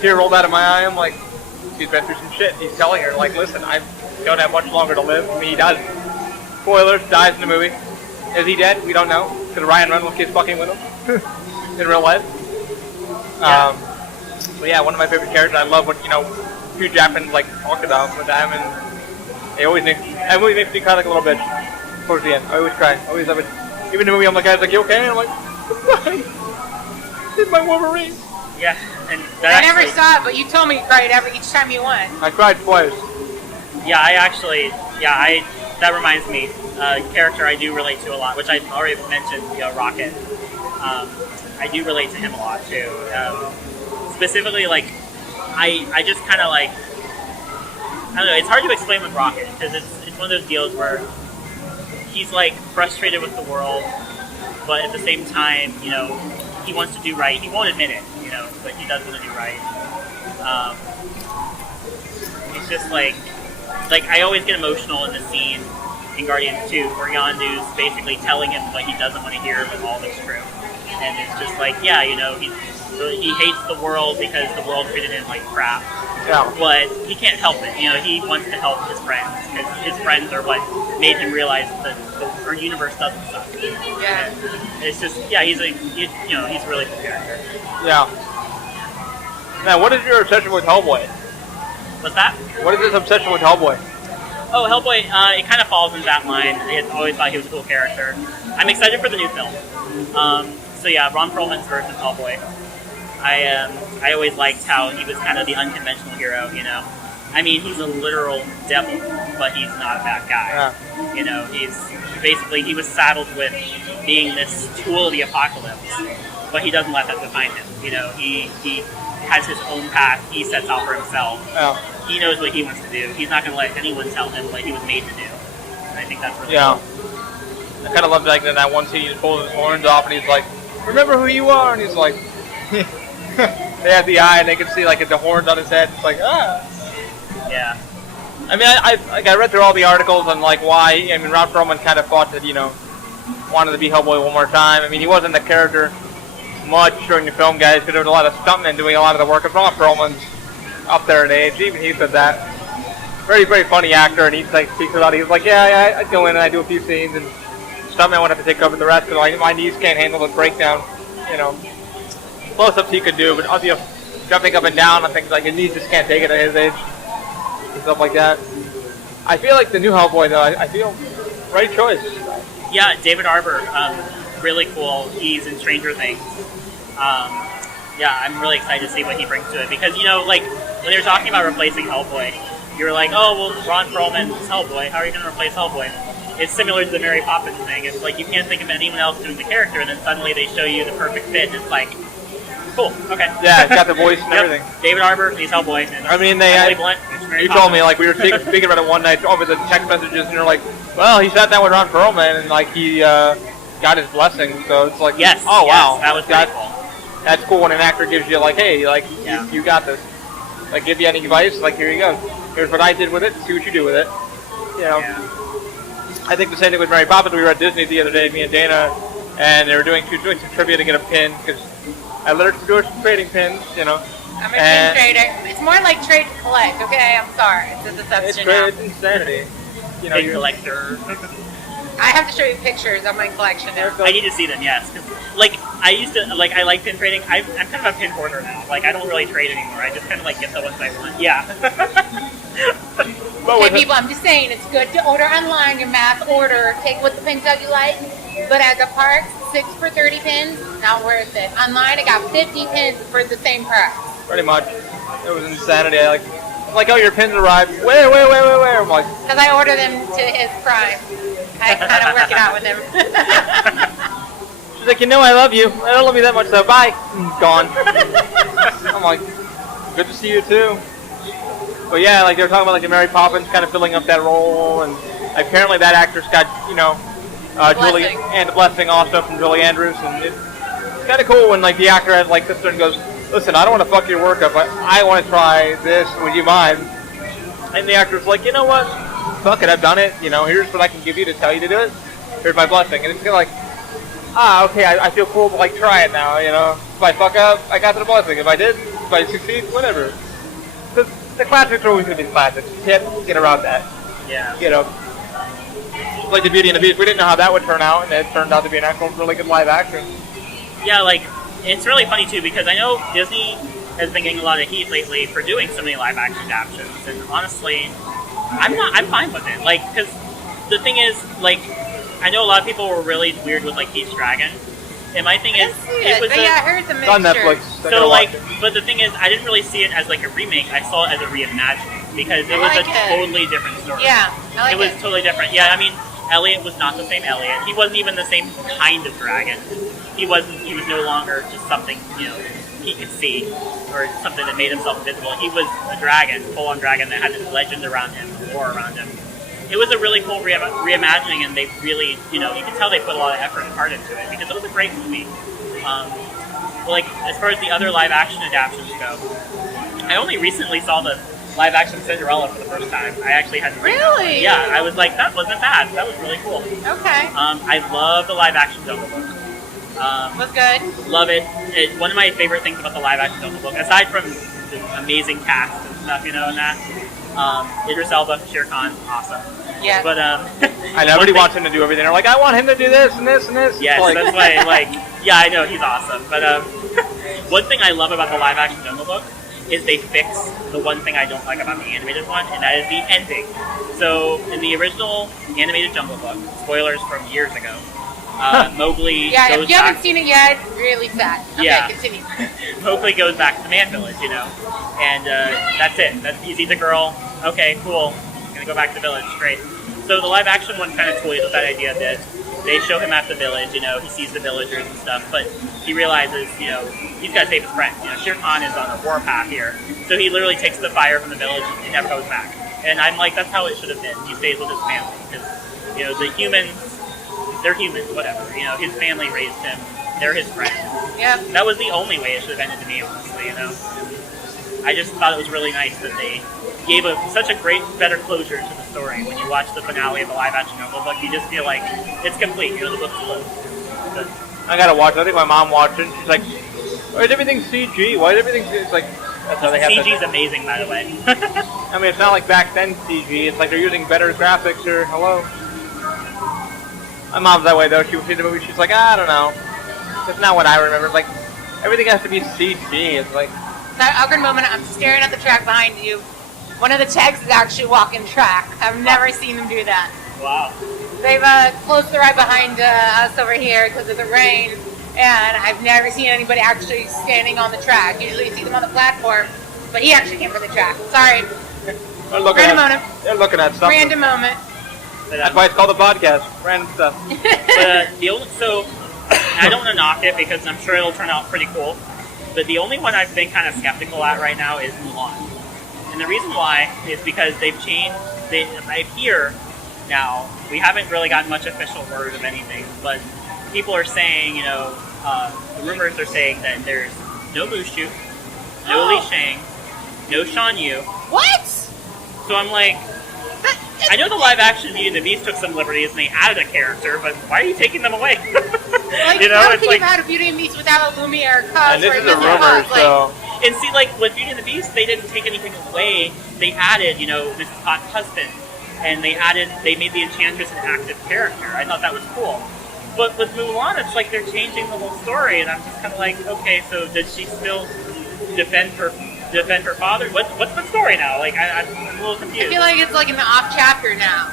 Tear rolled out of my eye. I'm like, he's been through some shit. He's telling her, like, listen, I don't have much longer to live. I mean, he does. Spoilers, dies in the movie. Is he dead? We don't know. Because Ryan Reynolds keeps fucking with him in real life. But yeah, one of my favorite characters. I love what, you know, Hugh Jackman, like, talked about with them, and they always makes me cry like a little bitch towards the end. I always cry. I always love it. Even in the movie, I'm like, guys, like, you okay? And I'm like, it's my Wolverine. Yeah, and I never saw it, but you told me you cried each time you won. I cried twice. Yeah, that reminds me, character I do relate to a lot, which I already mentioned, you know, Rocket. I do relate to him a lot too. Specifically, like, I just kind of like, I don't know, it's hard to explain with Rocket, because it's one of those deals where he's like frustrated with the world, but at the same time, you know, he wants to do right. He won't admit it, you know, but he does want to do right. It's just like I always get emotional in the scene in Guardians 2 where Yondu's basically telling him what he doesn't want to hear, but all that's true. And it's just like, yeah, you know, he hates the world because the world treated him like crap. Yeah. But he can't help it. You know, he wants to help his friends because his friends are what made him realize that our universe doesn't suck. Yeah. And it's just, yeah, he's a really cool character. Yeah. Now, what is your obsession with Hellboy? What's that? What is this obsession with Hellboy? Oh, Hellboy, it kind of falls into that line. I always thought he was a cool character. I'm excited for the new film. So yeah, Ron Perlman's version of Hellboy. I always liked how he was kind of the unconventional hero, you know. I mean, he's a literal devil, but he's not a bad guy. Yeah. You know, he was saddled with being this tool of the apocalypse, but he doesn't let that define him. You know, he has his own path he sets out for himself. Yeah. He knows what he wants to do. He's not going to let anyone tell him what he was made to do. And I think that's really cool. I kind of loved like in that one scene he just pulls his horns off and he's like, remember who you are? And he's like, they have the eye and they can see like the horns on his head. It's like, ah. Yeah. I mean, I read through all the articles on like why. I mean, Ron Perlman kind of thought that, you know, wanted to be Hellboy one more time. I mean, he wasn't the character much during the film, guys, because there was a lot of stuntmen doing a lot of the work. If Ron Perlman's up there in age, even he said that. Very, very funny actor, and he like speaks about it. He's like, yeah, I go in and I do a few scenes, and stuntmen would have to take over the rest because my knees can't handle the breakdown. You know, close-ups he could do, but you know, jumping up and down on things like his knees just can't take it at his age and stuff like that. I feel like the new Hellboy, though, I feel right choice. Yeah, David Harbour, really cool. He's in Stranger Things. Yeah, I'm really excited to see what he brings to it because, you know, like when they were talking about replacing Hellboy, you were like, oh, well, Ron Perlman's Hellboy. How are you going to replace Hellboy? It's similar to the Mary Poppins thing. It's like you can't think of anyone else doing the character, and then suddenly they show you the perfect fit, and it's like, cool, okay. Yeah, it's got the voice and everything. David Harbour, he's Hellboy. And I mean, you Poppins. told me, like, we were speaking about it one night over the text messages, and you're like, well, he sat down with Ron Perlman, and, like, he got his blessing, so it's like, yes, oh, wow. That was pretty cool. That's cool when an actor gives you, like, hey, like, yeah. you got this. Like, give you any advice, like, here you go. Here's what I did with it, see what you do with it. You know. Yeah. I think the same thing with Mary Poppins. We were at Disney the other day, me and Dana, and they were doing some trivia to get a pin, because I learned to do some trading pins, you know. I'm a pin trader. It's more like trade to collect, okay? I'm sorry. It's a deception now. It's insanity. You know, Big collector. I have to show you pictures of my collection now. I need to see them, yes. 'Cause, like, I used to, like, I like pin trading. I'm kind of a pin hoarder now. Like, I don't really trade anymore. I just kind of, like, get the ones I want. Yeah. Okay, people, I'm just saying, it's good to order online, your mass order, take what the pins that you like, but at the park, 6 for 30 pins, not worth it. Online, I got 50 pins for the same price. Pretty much. It was insanity. I'm like, oh, your pins arrived. Where? I'm like... Because I order them to his prime. I kind of work it out with him. She's like, you know I love you. I don't love you that much, though. Bye. Gone. I'm like, good to see you, too. But yeah, like they were talking about like the Mary Poppins kind of filling up that role, and apparently that actress got, you know, Julie and the blessing also from Julie Andrews, and kind of cool when like the actor has like sits there and goes, "Listen, I don't want to fuck your work up, but I want to try this. Would you mind?" And the actor's like, "You know what? Fuck it, I've done it. You know, here's what I can give you to tell you to do it. Here's my blessing." And it's kind of like, okay, I feel cool to like try it now. You know, if I fuck up, I got the blessing. If I did, if I succeed, whatever. The classics are always going to be the classics. You can't get around that. Yeah. You know, like the Beauty and the Beast. We didn't know how that would turn out, and it turned out to be an actual really good live action. Yeah, like, it's really funny, too, because I know Disney has been getting a lot of heat lately for doing so many live action adaptations, and honestly, I'm fine with it. Like, because the thing is, like, I know a lot of people were really weird with, like, Pete's Dragon, and my thing is, it was I heard the mixture. It's on Netflix. So, like, but the thing is, I didn't really see it as, like, a remake. I saw it as a reimagining, because it was a totally different story. Yeah, I like it. It was totally different. Yeah, I mean, Elliot was not the same Elliot. He wasn't even the same kind of dragon. He was no longer just something, you know, he could see, or something that made himself visible. He was a dragon, full-on dragon that had this legend around him, lore around him. It was a really cool reimagining, and they really, you know, you can tell they put a lot of effort and heart into it, because it was a great movie. Like, as far as the other live-action adaptations go, I only recently saw the live-action Cinderella for the first time. I actually hadn't seen that one. Yeah, I was like, that wasn't bad. That was really cool. Okay. I love the live-action Jungle Book. Was good. Love it. One of my favorite things about the live-action Jungle Book, aside from the amazing cast and stuff, you know, and that, Idris Elba, Shere Khan, awesome. Yeah. But I know everybody wants him to do everything. They're like, I want him to do this and this and this. Yes, like, that's why. Like, yeah, I know he's awesome. But one thing I love about the live-action Jungle Book is they fix the one thing I don't like about the animated one, and that is the ending. So in the original animated Jungle Book, spoilers from years ago, Mowgli yeah, goes if you haven't back. seen it yet, really sad. Okay, Yeah. continue. Mowgli goes back to the Man Village, you know, and that's it. He sees a girl. Okay, cool. Gonna go back to the village. Great. So the live action one kind of toys with that idea a bit. They show him at the village, you know, he sees the villagers and stuff, but he realizes, you know, he's got to save his friend. You know, Shere Khan is on a warpath here. So he literally takes the fire from the village and never goes back. And I'm like, that's how it should have been. He stays with his family. Because, you know, the humans, they're humans, whatever. You know, his family raised him. They're his friends. Yeah. That was the only way it should have ended to me, honestly, you know. I just thought it was really nice that they gave such a great, better closure to the story. When you watch the finale of the live-action Jungle Book, you just feel like it's complete. You know, the book's closed. But I gotta watch it. I think my mom watched it. She's like, why is everything CG? Why is everything... It's like... That's how they have CG's amazing, by the way. I mean, it's not like back then CG. It's like they're using better graphics here. Hello? My mom's that way, though. She would see the movie, she's like, I don't know. It's not what I remember. It's like, everything has to be CG. It's like... That awkward moment, I'm staring at the track behind you. One of the techs is actually walking track. I've never seen them do that. Wow. They've closed the ride behind us over here because of the rain, and I've never seen anybody actually standing on the track. Usually you see them on the platform, but he actually came for the track. Sorry. Random moment. They're looking at stuff. Random moment. That's why it's called a podcast. Random stuff. So, I don't want to knock it because I'm sure it'll turn out pretty cool, but the only one I've been kind of skeptical at right now is Mulan. And the reason why is because they've changed, I hear now, we haven't really gotten much official word of anything, but people are saying, you know, the rumors are saying that there's no Mushu, no Li Shang, no Shan Yu. What? So I'm like, I know the live action Beauty and the Beast took some liberties and they added a character, but why are you taking them away? Like, you know, I don't it's think like, you've had a Beauty and the Beast without a Lumiere cause. And this or is a rumor, cause. so... and see, like, with Beauty and the Beast, they didn't take anything away. They added, you know, Mrs. Hot's husband. And they made the Enchantress an active character. I thought that was cool. But with Mulan, it's like they're changing the whole story. And I'm just kind of like, okay, so does she still defend her father? What's the story now? Like, I'm a little confused. I feel like it's like an off chapter now.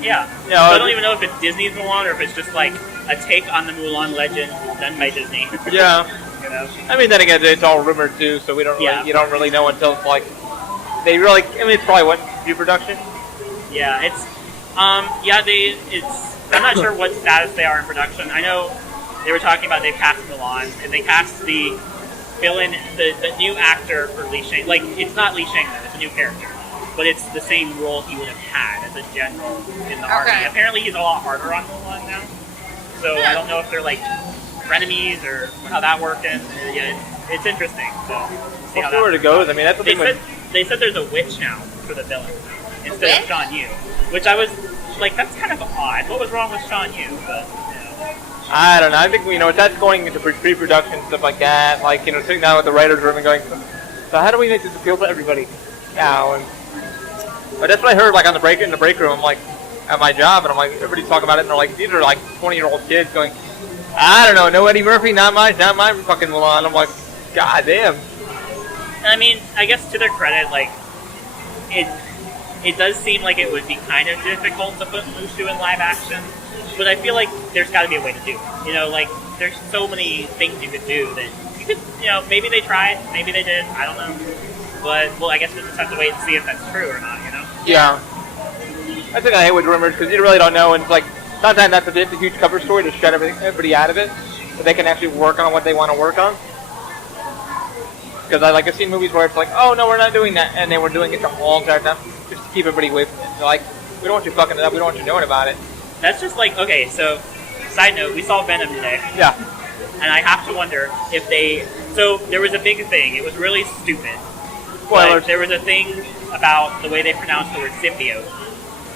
Yeah. So I don't even know if it's Disney's Mulan or if it's just like a take on the Mulan legend done by Disney. Yeah. You know? I mean, then again, it's all rumored too, so we don't really, you don't really know until it's like they really. I mean, it's probably what pre-production. Yeah, it's I'm not sure what status they are in production. I know they were talking about they've cast Mulan and they cast the villain, the new actor for Li Shang. Like, it's not Li Shang though; it's a new character, but it's the same role he would have had as a general in the army. Apparently, he's a lot harder on Mulan now, so I don't know if they're like frenemies or how that worked, and yeah, it's interesting. So see We'll how see where that it goes. I mean, that's the thing with... They said there's a witch now for the villain instead of Sean Yu, which I was like, that's kind of odd. What was wrong with Sean Yu? But I don't know. I think that's going into pre-production stuff like that. Like sitting down with the writers' room and going, so how do we make this appeal to everybody now? But that's what I heard like in the break room. I'm like at my job, and I'm like everybody's talking about it, and they're like, these are like 20-year-old kids going, I don't know, no Eddie Murphy, not my fucking Mulan. I'm like, god damn. I mean, I guess to their credit, like it does seem like it would be kind of difficult to put Mushu in live action, but I feel like there's got to be a way to do it. Like there's so many things you could do that you could, maybe they tried, maybe they did, I don't know. But well, I guess we'll just have to wait and see if that's true or not. Yeah. I think I hate with rumors because you really don't know, and it's like sometimes that's a huge cover story to shut everybody out of it, so they can actually work on what they want to work on. Because I've seen movies where it's like, oh no, we're not doing that, and they were doing it the whole entire time just to keep everybody away from it. They're like, we don't want you fucking it up, we don't want you knowing about it. That's just like, okay, so side note, we saw Venom today. Yeah. And I have to wonder if so there was a big thing. It was really stupid. Spoilers. There was a thing about the way they pronounced the word symbiote.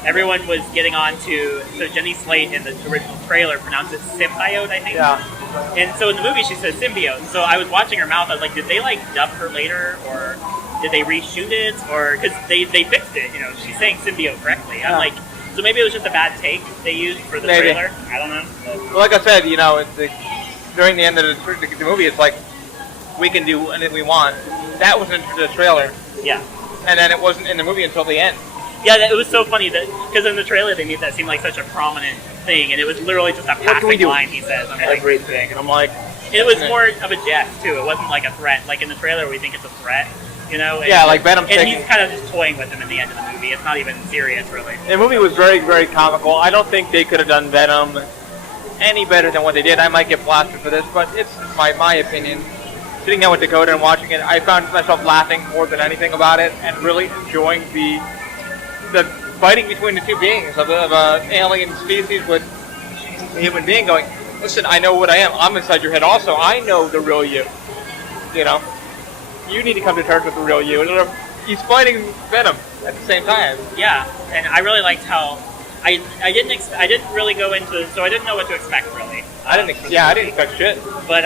Everyone was getting on to, so Jenny Slate in the original trailer pronounced it symbiote, I think. Yeah. And so in the movie she says symbiote. And so I was watching her mouth, I was like, did they dub her later? Or did they reshoot it? Or, because they fixed it, she's saying symbiote correctly. I'm like, so maybe it was just a bad take they used for the trailer? I don't know. Well, like I said, during the end of the movie, it's like, we can do anything we want. That was in the trailer. Yeah. And then it wasn't in the movie until the end. Yeah, it was so funny that because in the trailer they made that seem like such a prominent thing, and it was literally just a passing line he says. I'm like, everything, and I'm like, it was more of a jest too. It wasn't like a threat. Like in the trailer, we think it's a threat, And, yeah, like Venom. And he's kind of just toying with him in the end of the movie. It's not even serious, really. The movie was very, very comical. I don't think they could have done Venom any better than what they did. I might get blasted for this, but it's my opinion. Sitting down with Dakota and watching it, I found myself laughing more than anything about it, and really enjoying the fighting between the two beings of an alien species with a human being going, listen, I know what I am. I'm inside your head also. I know the real you. You know? You need to come to terms with the real you. And he's fighting Venom at the same time. Yeah, and I really liked how I didn't really go into, so I didn't know what to expect really. I didn't expect shit. But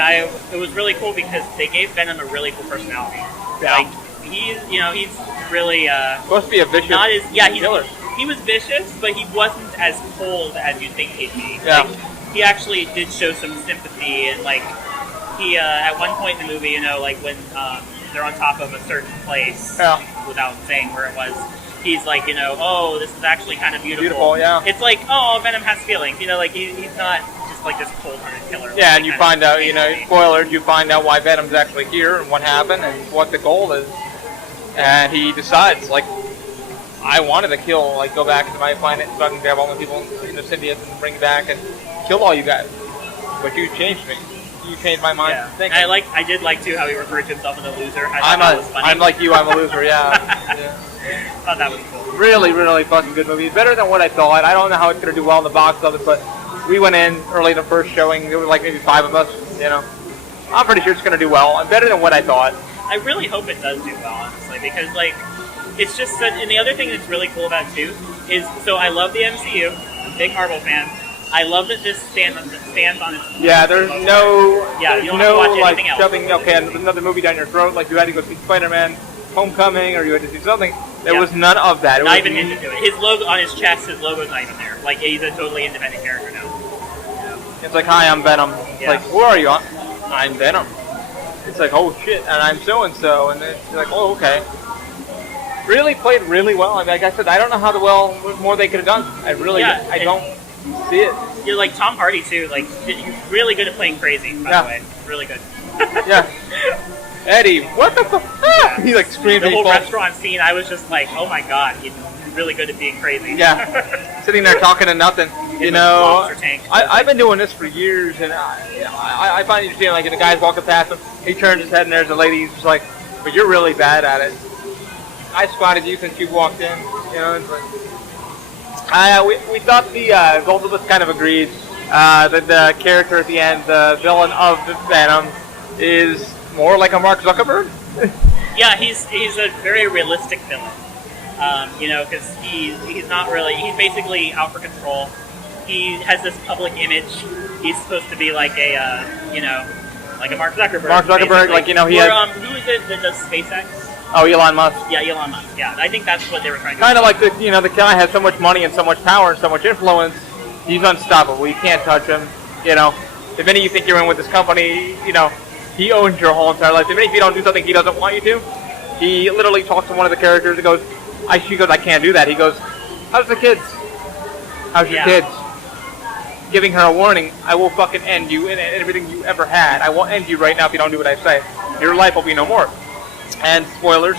it was really cool because they gave Venom a really cool personality. Yeah. Like he's really supposed to be a vicious killer. He was vicious, but he wasn't as cold as you'd think he'd be. Yeah. Like, he actually did show some sympathy, and like he at one point in the movie, like when they're on top of a certain place, without saying where it was, he's like, oh, this is actually kind of beautiful. Beautiful, yeah. It's like, oh, Venom has feelings, like he's not just like this cold-hearted killer. Yeah, and you find out, spoilers, you find out why Venom's actually here and what happened and what the goal is, and he decides, like, I wanted to kill, like, go back into my planet so I can grab all the people in the symbiotes and bring back and kill all you guys, but you changed me. You changed my mind. Yeah. I did like too how he referred to himself as a loser. I'm like you. I'm a loser. Yeah. Yeah. Thought that was cool. Really, really fucking good movie. Better than what I thought. I don't know how it's gonna do well in the box office, but we went in early the first showing. There were like maybe 5 of us. I'm pretty sure it's gonna do well. Better than what I thought. I really hope it does do well, honestly, because like it's just such. And the other thing that's really cool about it too is I love the MCU. I'm a big Marvel fan. I love that this stands on its. Yeah, there's no. Yeah, you don't have to watch like anything shoving another movie down your throat like you had to go see Spider-Man Homecoming or you had to see something. There was none of that. Not even hinted to it. His logo on his chest, his logo's not even there. Like he's a totally independent character now. It's like, hi, I'm Venom. It's like, who are you? I'm Venom. It's like, oh shit, and I'm so and so, and it's like, oh okay. Really played really well. I mean, like I said, I don't know how more they could have done. I don't see it. You're like Tom Hardy too. Like he's really good at playing crazy. By the way, really good. Yeah. Eddie, what the fuck? Yeah. He like screamed. The whole restaurant scene. I was just like, oh my god, he's really good at being crazy. Yeah. Sitting there talking to nothing. I've been doing this for years, and I find it interesting. Like, the guy's walking past him, he turns his head, and there's a lady who's just like, but you're really bad at it. I spotted you since you walked in. It's like, we thought both of us kind of agreed The character at the end, the villain of Venom, is more like a Mark Zuckerberg. Yeah, he's a very realistic villain. Because he's not really, he's basically out for control. He has this public image. He's supposed to be like a, like a Mark Zuckerberg. Mark Zuckerberg, basically. he has... who is it that does SpaceX? Oh, Elon Musk. Yeah, Elon Musk. Yeah, I think that's what they were trying to do. Kind of like the guy has so much money and so much power and so much influence. He's unstoppable. You can't touch him. If any of you think you're in with this company, he owns your whole entire life. Even if you don't do something he doesn't want you to, he literally talks to one of the characters and goes, she goes, I can't do that. He goes, how's the kids? How's your kids? Giving her a warning, I will fucking end you and everything you ever had. I will end you right now if you don't do what I say. Your life will be no more. And spoilers,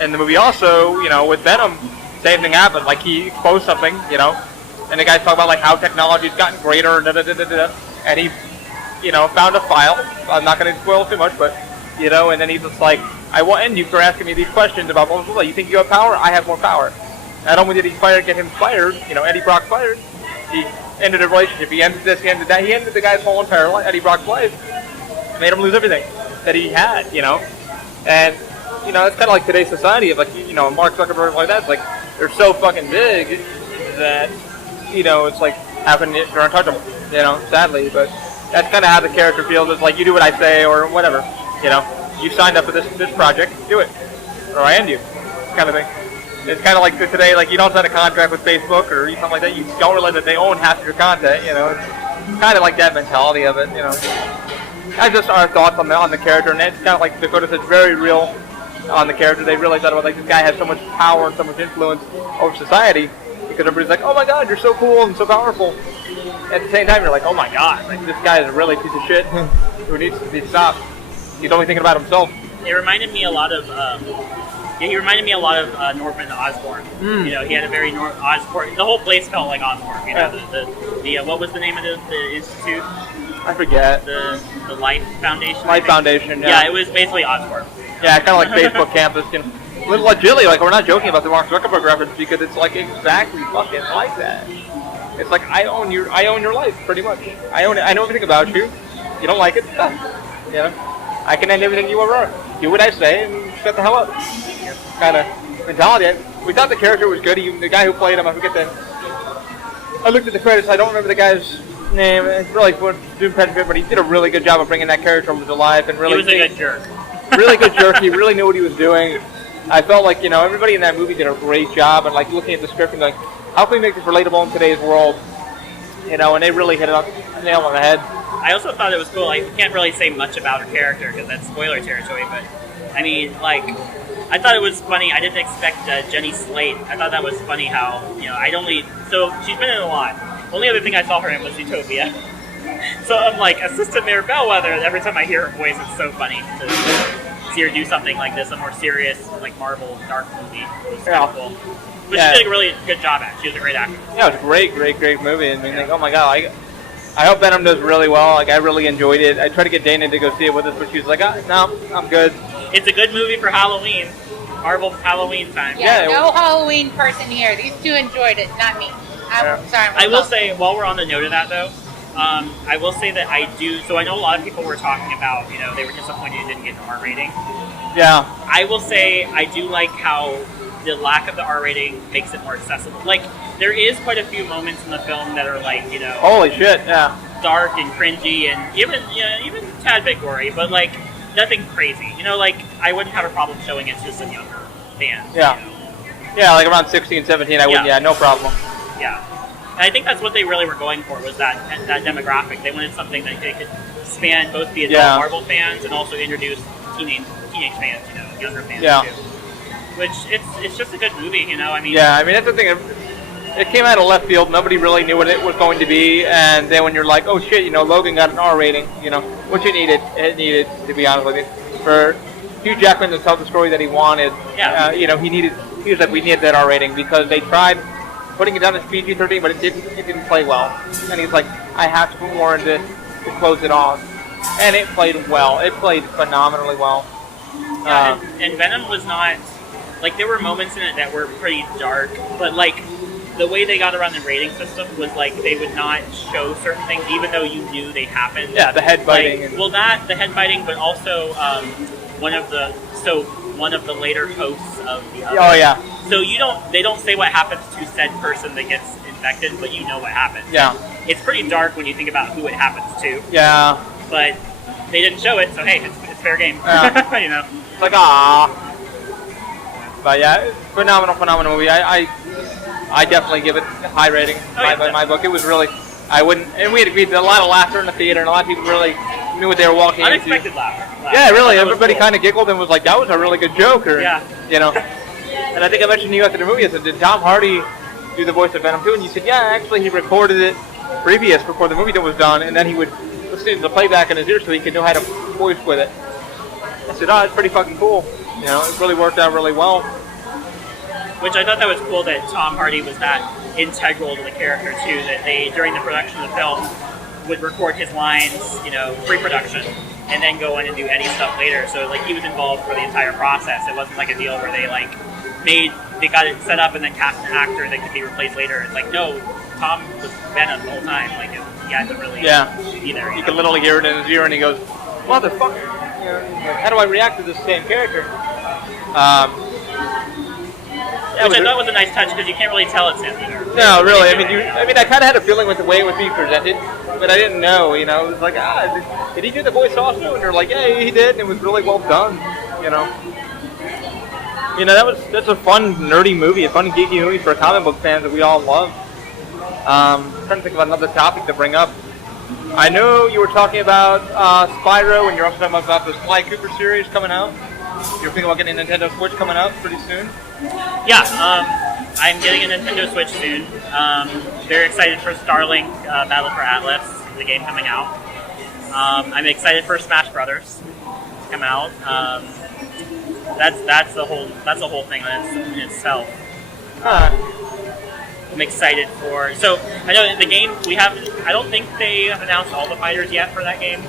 in the movie also, with Venom, same thing happened. Like, he exposed something, and the guys talk about, how technology's gotten greater, and he, found a file. I'm not going to spoil too much, but, and then he's just like, I will end you for asking me these questions about blah, blah, blah. You think you have power? I have more power. Not only did he get him fired, Eddie Brock fired, he ended a relationship. He ended this, he ended that. He ended the guy's whole entire life, Eddie Brock's life. Made him lose everything that he had, And, it's kind of like today's society of, Mark Zuckerberg like that. It's like, they're so fucking big that, it's like, they're untouchable, sadly. But that's kind of how the character feels. It's like, you do what I say or whatever, You signed up for this project, do it. Or I end you, kind of thing. It's kind of like today, you don't sign a contract with Facebook or something like that. You don't realize that they own half of your content, It's kind of like that mentality of it, That's just our thoughts on the character, and it's kind of like Dakota said, very real on the character. They really thought about, this guy has so much power and so much influence over society, because everybody's like, oh my god, you're so cool and so powerful. At the same time, you're like, oh my god, this guy is a really piece of shit who needs to be stopped. He's only thinking about himself. It reminded me a lot of, Norman Osborn. He had a very Osborn. The whole place felt like Osborn. The what was the name of the institute? I forget. The Life Foundation. Life Foundation. Yeah. Yeah, it was basically Osborn. Yeah, kind of like Facebook campus. Legitimately, we're not joking about the Mark Zuckerberg reference because it's exactly fucking like that. It's like I own your life pretty much. I own it. I know everything about you. You don't like it? I can end everything you ever are. Do what I say and shut the hell up. Kind of mentality. We thought the character was good. The guy who played him, I forget the... I looked at the credits. I don't remember the guy's name. It's really doing credit, but he did a really good job of bringing that character to life. And really, he was a good jerk. Really good jerk. He really knew what he was doing. I felt like, everybody in that movie did a great job. And, looking at the script and going, how can we make this relatable in today's world? And they really hit it on nail on the head. I also thought it was cool. I can't really say much about her character because that's spoiler territory, but I mean, I thought it was funny. I didn't expect Jenny Slate. I thought that was funny how, so she's been in a lot. The only other thing I saw her in was Utopia. So I'm like, Assistant Mayor Bellwether, every time I hear her voice, it's so funny to see her do something like this, a more serious, Marvel dark movie. It was kind of cool. But she did a really good job at it. She was a great actress. Yeah, it was a great movie. I mean, oh my god, I hope Venom does really well. I really enjoyed it. I tried to get Dana to go see it with us, but she was like, no, I'm good. It's a good movie for Halloween. Marvel Halloween time. Yeah, no Halloween person here. These two enjoyed it, not me. Sorry. I will say, while we're on the note of that, though, I will say that I do... So I know a lot of people were talking about, they were disappointed it didn't get an R rating. Yeah. I will say I do like how the lack of the R rating makes it more accessible. There is quite a few moments in the film that are holy shit, yeah. Dark and cringy and even a tad bit gory, but nothing crazy. I wouldn't have a problem showing it to some younger fans. Yeah. Yeah, around 16, 17, I would, no problem. Yeah. And I think that's what they really were going for, was that demographic. They wanted something that they could span both the adult Marvel fans and also introduce teenage fans, younger fans too. Which, it's just a good movie, I mean... Yeah, I mean, that's the thing. It came out of left field. Nobody really knew what it was going to be. And then when you're like, oh shit, Logan got an R rating, which it needed, to be honest with you. For Hugh Jackman to tell the story that he wanted, he was like, we needed that R rating because they tried putting it down as PG-13, but it didn't play well. And he's like, I have to put more into to close it off. And it played well. It played phenomenally well. Yeah, and Venom was not... there were moments in it that were pretty dark, but, the way they got around the rating system was like they would not show certain things even though you knew they happened. Yeah, the head biting. Like, well, not the head biting, but also one of the later hosts of the other. Oh yeah. So they don't say what happens to said person that gets infected, but you know what happens. Yeah. It's pretty dark when you think about who it happens to. Yeah. But they didn't show it, so hey, it's fair game. Yeah. You know. It's like ah. But yeah, phenomenal movie. I definitely give it a high rating by my book. It was really, and we had agreed that a lot of laughter in the theater, and a lot of people really knew what they were walking Unexpected into. laughter. Yeah, really. Everybody cool. kind of giggled and was like, "That was a really good joke," or yeah. you know. And I think I mentioned to you after the movie, I said, "Did Tom Hardy do the voice of Venom too?" And you said, "Yeah, actually, he recorded it before the movie was done, and then he would listen to the playback in his ear so he could know how to voice with it." I said, "Oh, it's pretty fucking cool." You know, it really worked out really well. Which I thought that was cool that Tom Hardy was that integral to the character too. That they, during the production of the film, would record his lines, you know, pre-production, and then go in and do any stuff later. So like he was involved for the entire process. It wasn't like a deal where they got it set up and then cast an actor that could be replaced later. It's like no, Tom was Venom the whole time. Like he had to really be there. You can literally hear it in his ear, and he goes, "Motherfucker! You know, how do I react to this same character?" Which I thought was a nice touch because you can't really tell it's him either. No, really. I mean, I kind of had a feeling with the way it was being presented, but I didn't know. You know, it was like, did he do the voice also? And they're like, yeah, he did, and it was really well done. You know, that's a fun, nerdy movie, a fun, geeky movie for comic book fans that we all love. I'm trying to think of another topic to bring up. I know you were talking about Spyro, and you're also talking about the Sly Cooper series coming out. You're thinking about getting a Nintendo Switch coming out pretty soon? Yeah, I'm getting a Nintendo Switch soon. Very excited for Starlink Battle for Atlas, the game coming out. I'm excited for Smash Brothers to come out. That's the whole thing in itself. I'm excited for. So I know the game I don't think they have announced all the fighters yet for that game.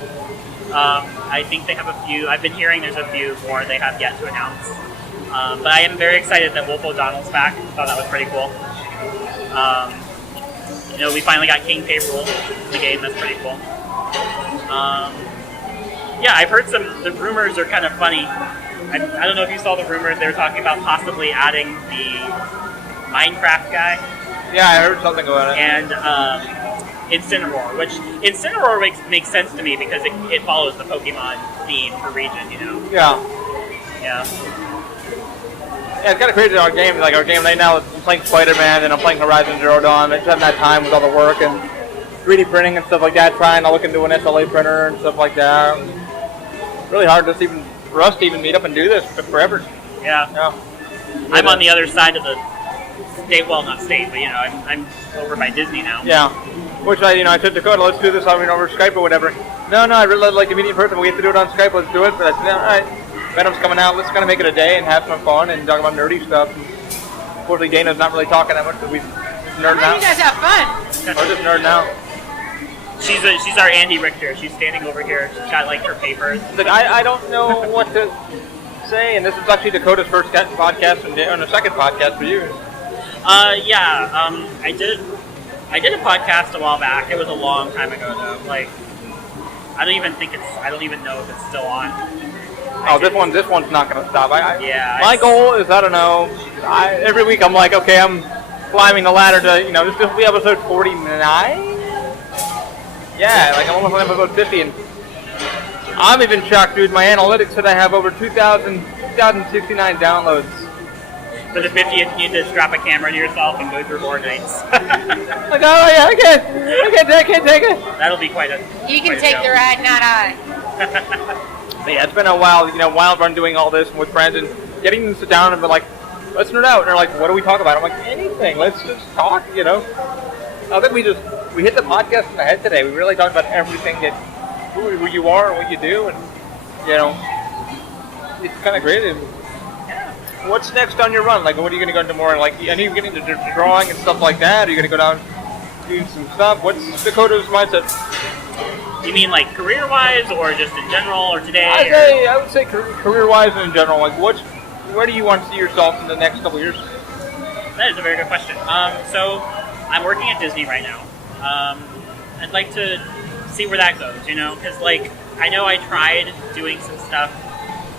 I think they have a few. I've been hearing there's a few more they have yet to announce. But I am very excited that Wolf O'Donnell's back. I thought that was pretty cool. We finally got King K. Rool in the game. That's pretty cool. I've heard the rumors are kind of funny. I don't know if you saw the rumors. They were talking about possibly adding the Minecraft guy. Yeah, I heard something about it. And Incineroar, which Incineroar makes sense to me because it follows the Pokemon theme for region, you know? Yeah. Yeah, it's kind of crazy our game. Like our game right now, I'm playing Spider-Man and I'm playing Horizon Zero Dawn. I just haven't had time with all the work and 3D printing and stuff like that, trying to look into an SLA printer and stuff like that. It's really hard for us to even meet up and do this forever. Yeah. I'm on the other side of the state, well, not state, but I'm over by Disney now. Yeah. Which I said, Dakota, let's do this over Skype or whatever. No, I'd really like to meet in person. We have to do it on Skype. Let's do it. But I said, all right, Venom's coming out. Let's kind of make it a day and have some fun and talk about nerdy stuff. And unfortunately, Dana's not really talking that much because we're just nerding out. You guys have fun. We're just nerding out. She's our Andy Richter. She's standing over here. She's got like her papers. Like, I don't know what to say, and this is actually Dakota's first podcast and the second podcast for you. I did a podcast a while back. It was a long time ago though. Like, I don't even know if it's still on. This one's not going to stop. My goal is, I don't know, every week I'm like, okay, I'm climbing the ladder to, this will be episode 49? Yeah, like I'm almost on episode 50, and I'm even shocked, dude. My analytics said I have over 2,069 downloads. For the 50th, you need to strap a camera to yourself and go through more nights. Like, oh yeah, I can't take it. That'll be quite a. You can take the ride, not I. But yeah, it's been a while, wild run doing all this with friends and getting them to sit down and be like, let's nerd out. And they're like, what do we talk about? I'm like, anything. Let's just talk. I think we hit the podcast in the head today. We really talked about everything who you are and what you do, and it's kind of great. And what's next on your run? Like, what are you going to go into more? Like, I know you're getting into drawing and stuff like that. Are you going to go down do some stuff? What's Dakota's mindset? You mean like career-wise, or just in general, or today? I would say career-wise and in general. Like, where do you want to see yourself in the next couple of years? That is a very good question. So I'm working at Disney right now. I'd like to see where that goes, because like I know I tried doing some stuff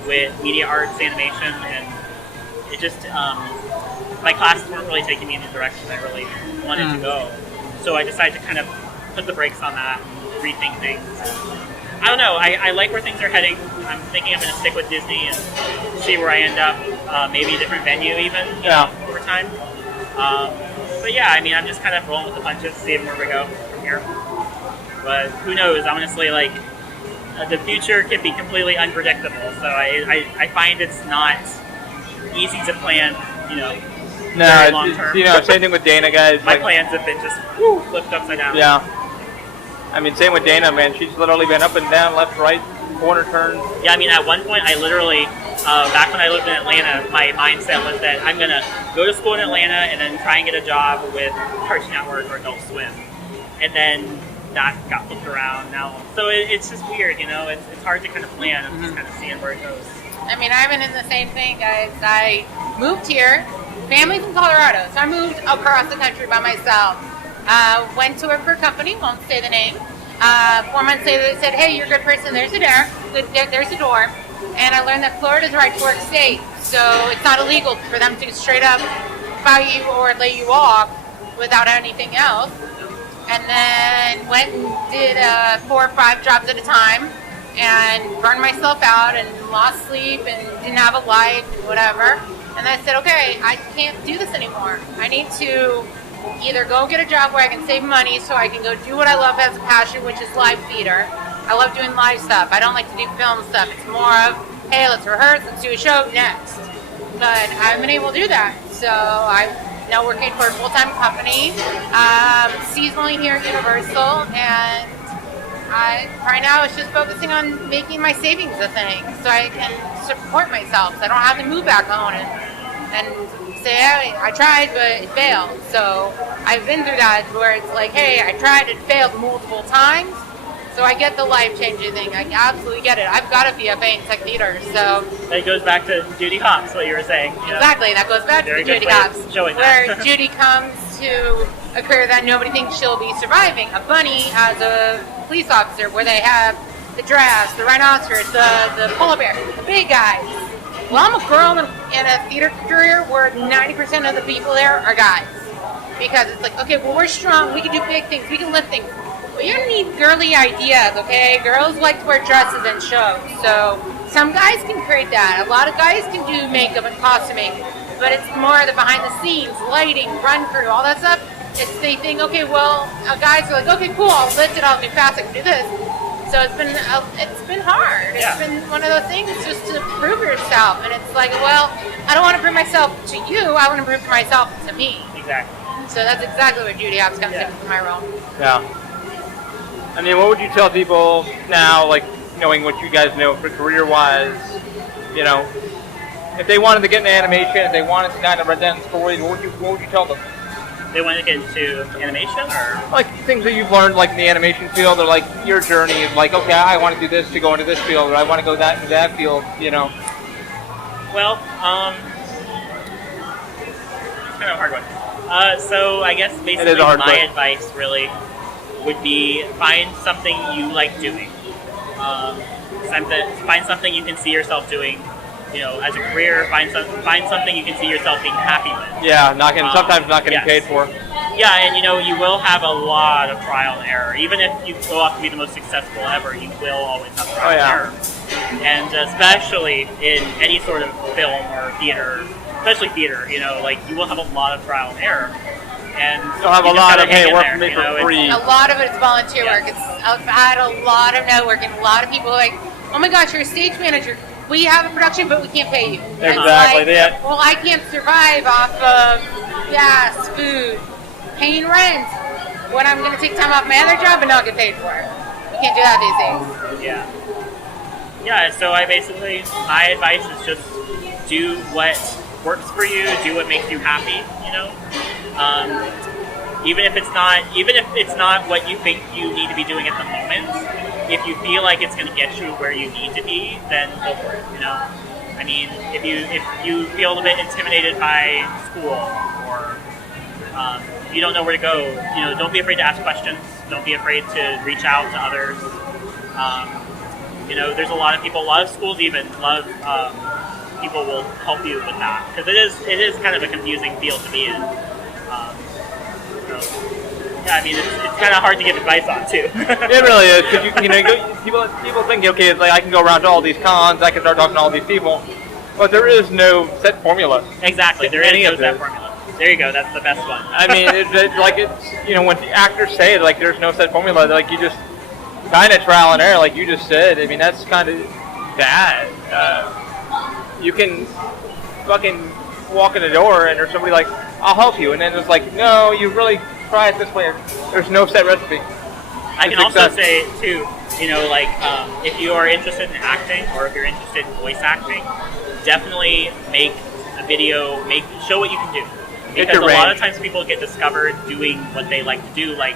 with media arts, animation, and it just my classes weren't really taking me in the direction I really wanted to go. So I decided to kind of put the brakes on that and rethink things. I don't know. I like where things are heading. I'm thinking I'm going to stick with Disney and see where I end up. Maybe a different venue even over time. But yeah, I mean, I'm just kind of rolling with the punches, seeing where we go from here. But who knows? Honestly, like the future can be completely unpredictable. So I find it's not easy to plan. Very long term. Same thing with Dana, guys. My plans have been just flipped upside down. Yeah. I mean, same with Dana, man. She's literally been up and down, left, right, corner turns. Yeah, I mean, at one point, I literally, back when I lived in Atlanta, my mindset was that I'm going to go to school in Atlanta and then try and get a job with Cartoon Network or Adult Swim. And then that got flipped around now. So it's just weird, It's hard to kind of plan. I'm just kind of seeing where it goes. I mean, I've been in the same thing, guys. I moved here, family from Colorado, so I moved across the country by myself. Went to work for a company, won't say the name. 4 months later, they said, hey, you're a good person, there's a door. And I learned that Florida's a right to work state, so it's not illegal for them to straight up fire you or lay you off without anything else. And then went and did 4 or 5 jobs at a time and burned myself out and lost sleep and didn't have a life and whatever. And I said, okay, I can't do this anymore. I need to either go get a job where I can save money so I can go do what I love as a passion, which is live theater. I love doing live stuff. I don't like to do film stuff. It's more of, hey, let's rehearse, let's do a show next. But I've been able to do that. So I'm now working for a full-time company, seasonally here at Universal, and right now it's just focusing on making my savings a thing so I can support myself. So I don't have to move back home and say, hey, I tried, but it failed. So I've been through that where it's like, hey, I tried, it failed multiple times. So I get the life-changing thing. I absolutely get it. I've got a BFA in tech theater, so... That goes back to Judy Hopps, what you were saying. Exactly, that goes back to Judy Hopps. Where Judy comes to a career that nobody thinks she'll be surviving. A bunny as a police officer, where they have the giraffes, the rhinoceros, the polar bear, the big guys. Well, I'm a girl in a theater career where 90% of the people there are guys. Because it's like, okay, well, we're strong, we can do big things, we can lift things. But you don't need girly ideas, okay? Girls like to wear dresses and shows. So some guys can create that. A lot of guys can do makeup and costuming. But it's more the behind the scenes, lighting, run crew, all that stuff. It's they think, okay, well, guys are like, okay, cool, I'll lift it, I'll do fast, I can do this. So it's been hard. It's been one of those things just to prove yourself. And it's like, well, I don't want to prove myself to you. I want to prove myself to me. Exactly. So that's exactly what Judy Hopps comes into my role. Yeah. I mean, what would you tell people now, like, knowing what you guys know for career-wise, if they wanted to get into animation, if they wanted to kind of write down stories, what would you tell them? They want to get into animation, or? Like, things that you've learned, like, in the animation field, or, like, your journey is like, okay, I want to do this to go into this field, or I want to go into that field, Well, it's kind of a hard one. So I guess basically my advice really would be find something you like doing. Find something you can see yourself doing. As a career, find something you can see yourself being happy with. Yeah, sometimes not getting paid for. Yeah, and you will have a lot of trial and error. Even if you go off to be the most successful ever, you will always have trial and error. And especially in any sort of film or theater, especially theater, you will have a lot of trial and error. And you'll have a lot of, hey, work for me for free. A lot of it is volunteer work. I've had a lot of networking. A lot of people are like, oh my gosh, you're a stage manager. We have a production, but we can't pay you. Exactly. Well, I can't survive off of gas, food, paying rent when I'm going to take time off my other job and not get paid for it. You can't do that these days. Yeah, so my advice is just do what works for you, do what makes you happy, even if it's not what you think you need to be doing at the moment. If you feel like it's going to get you where you need to be, then go for it, I mean, if you feel a bit intimidated by school or you don't know where to go, don't be afraid to ask questions. Don't be afraid to reach out to others. There's a lot of people, a lot of schools even, a lot of people will help you with that because it is kind of a confusing field to be in. I mean, it's kind of hard to give advice on too. It really is because people think, okay, it's like I can go around to all these cons, I can start talking to all these people, but there is no set formula. Exactly, there is no set formula. There you go, that's the best one. I mean, when the actors say like there's no set formula, like you just kind of trial and error, like you just said. I mean, that's kind of bad. You can fucking walk in the door and there's somebody like, I'll help you, and then it's like, no, you really try it this way. There's no set recipe. I can also say too, if you are interested in acting or if you're interested in voice acting, definitely make a video, show what you can do. Because a lot of times people get discovered doing what they like to do. Like,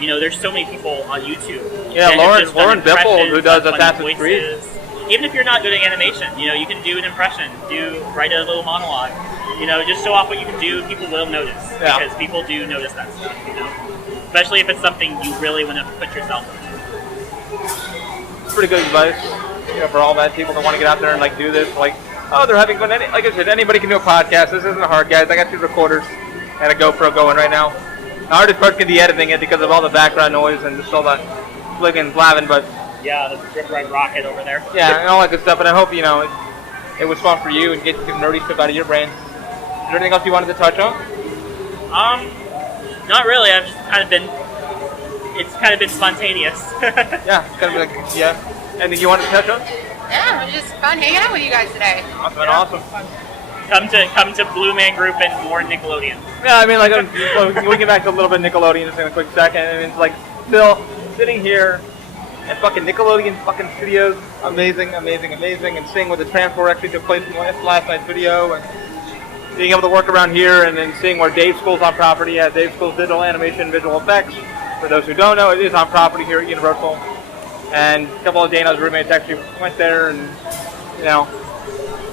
there's so many people on YouTube. Yeah, Lauren Bippel, who does Assassin's Creed. Even if you're not doing animation, you can do an impression, write a little monologue. Just show off what you can do. People will notice because people do notice that stuff. Especially if it's something you really want to put yourself into. It's pretty good advice, for all that people that want to get out there and do this. They're having fun. Like I said, anybody can do a podcast. This isn't hard, guys. I got 2 recorders and a GoPro going right now. The hardest part's going to be editing it because of all the background noise and just all the flicking and blabbing, but... Yeah, the Rip Red Rocket over there. Yeah, and all that good stuff, and I hope, it was fun for you and get some nerdy stuff out of your brain. Is there anything else you wanted to touch on? Not really. I've just it's kind of been spontaneous. Yeah, it's kind of Anything you wanted to touch on? Yeah, it was just fun hanging out with you guys today. Awesome. Come to Blue Man Group and more Nickelodeon. Yeah, I mean, we get back to a little bit of Nickelodeon just in a quick second. I mean, it's Phil sitting here at fucking Nickelodeon fucking Studios, amazing, and seeing what the transfer actually took place in last night's video, and being able to work around here, and then seeing where Dave School's on property at Dave School's Digital Animation Visual Effects. For those who don't know, it is on property here at Universal. And a couple of Dana's roommates actually went there and,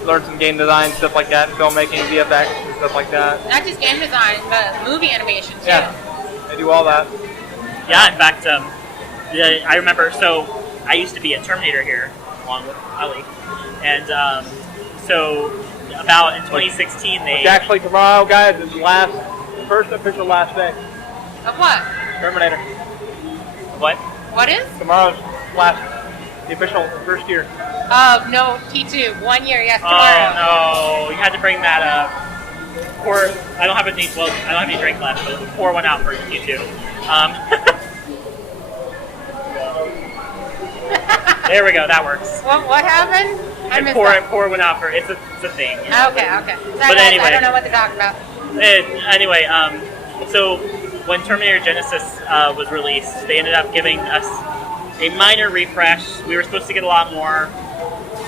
learned some game design, stuff like that, filmmaking, VFX, and stuff like that. Not just game design, but movie animation, too. Yeah, they do all that. Yeah, in fact, I remember, so I used to be a Terminator here, along with Ali. And so about in 2016, It's actually tomorrow, guys, is the first official last day. Of what? Terminator. What? What is? Tomorrow's the official first year. Oh, no, T2. 1 year, yes, tomorrow. Oh, no, you had to bring that up. I don't have any drink left, but pour one out for T2. There we go, that works. What happened? I missed that. Pour one out for, it's a thing. Okay. But anyway. I don't know what to talk about. Anyway, so when Terminator Genesis was released, they ended up giving us a minor refresh. We were supposed to get a lot more.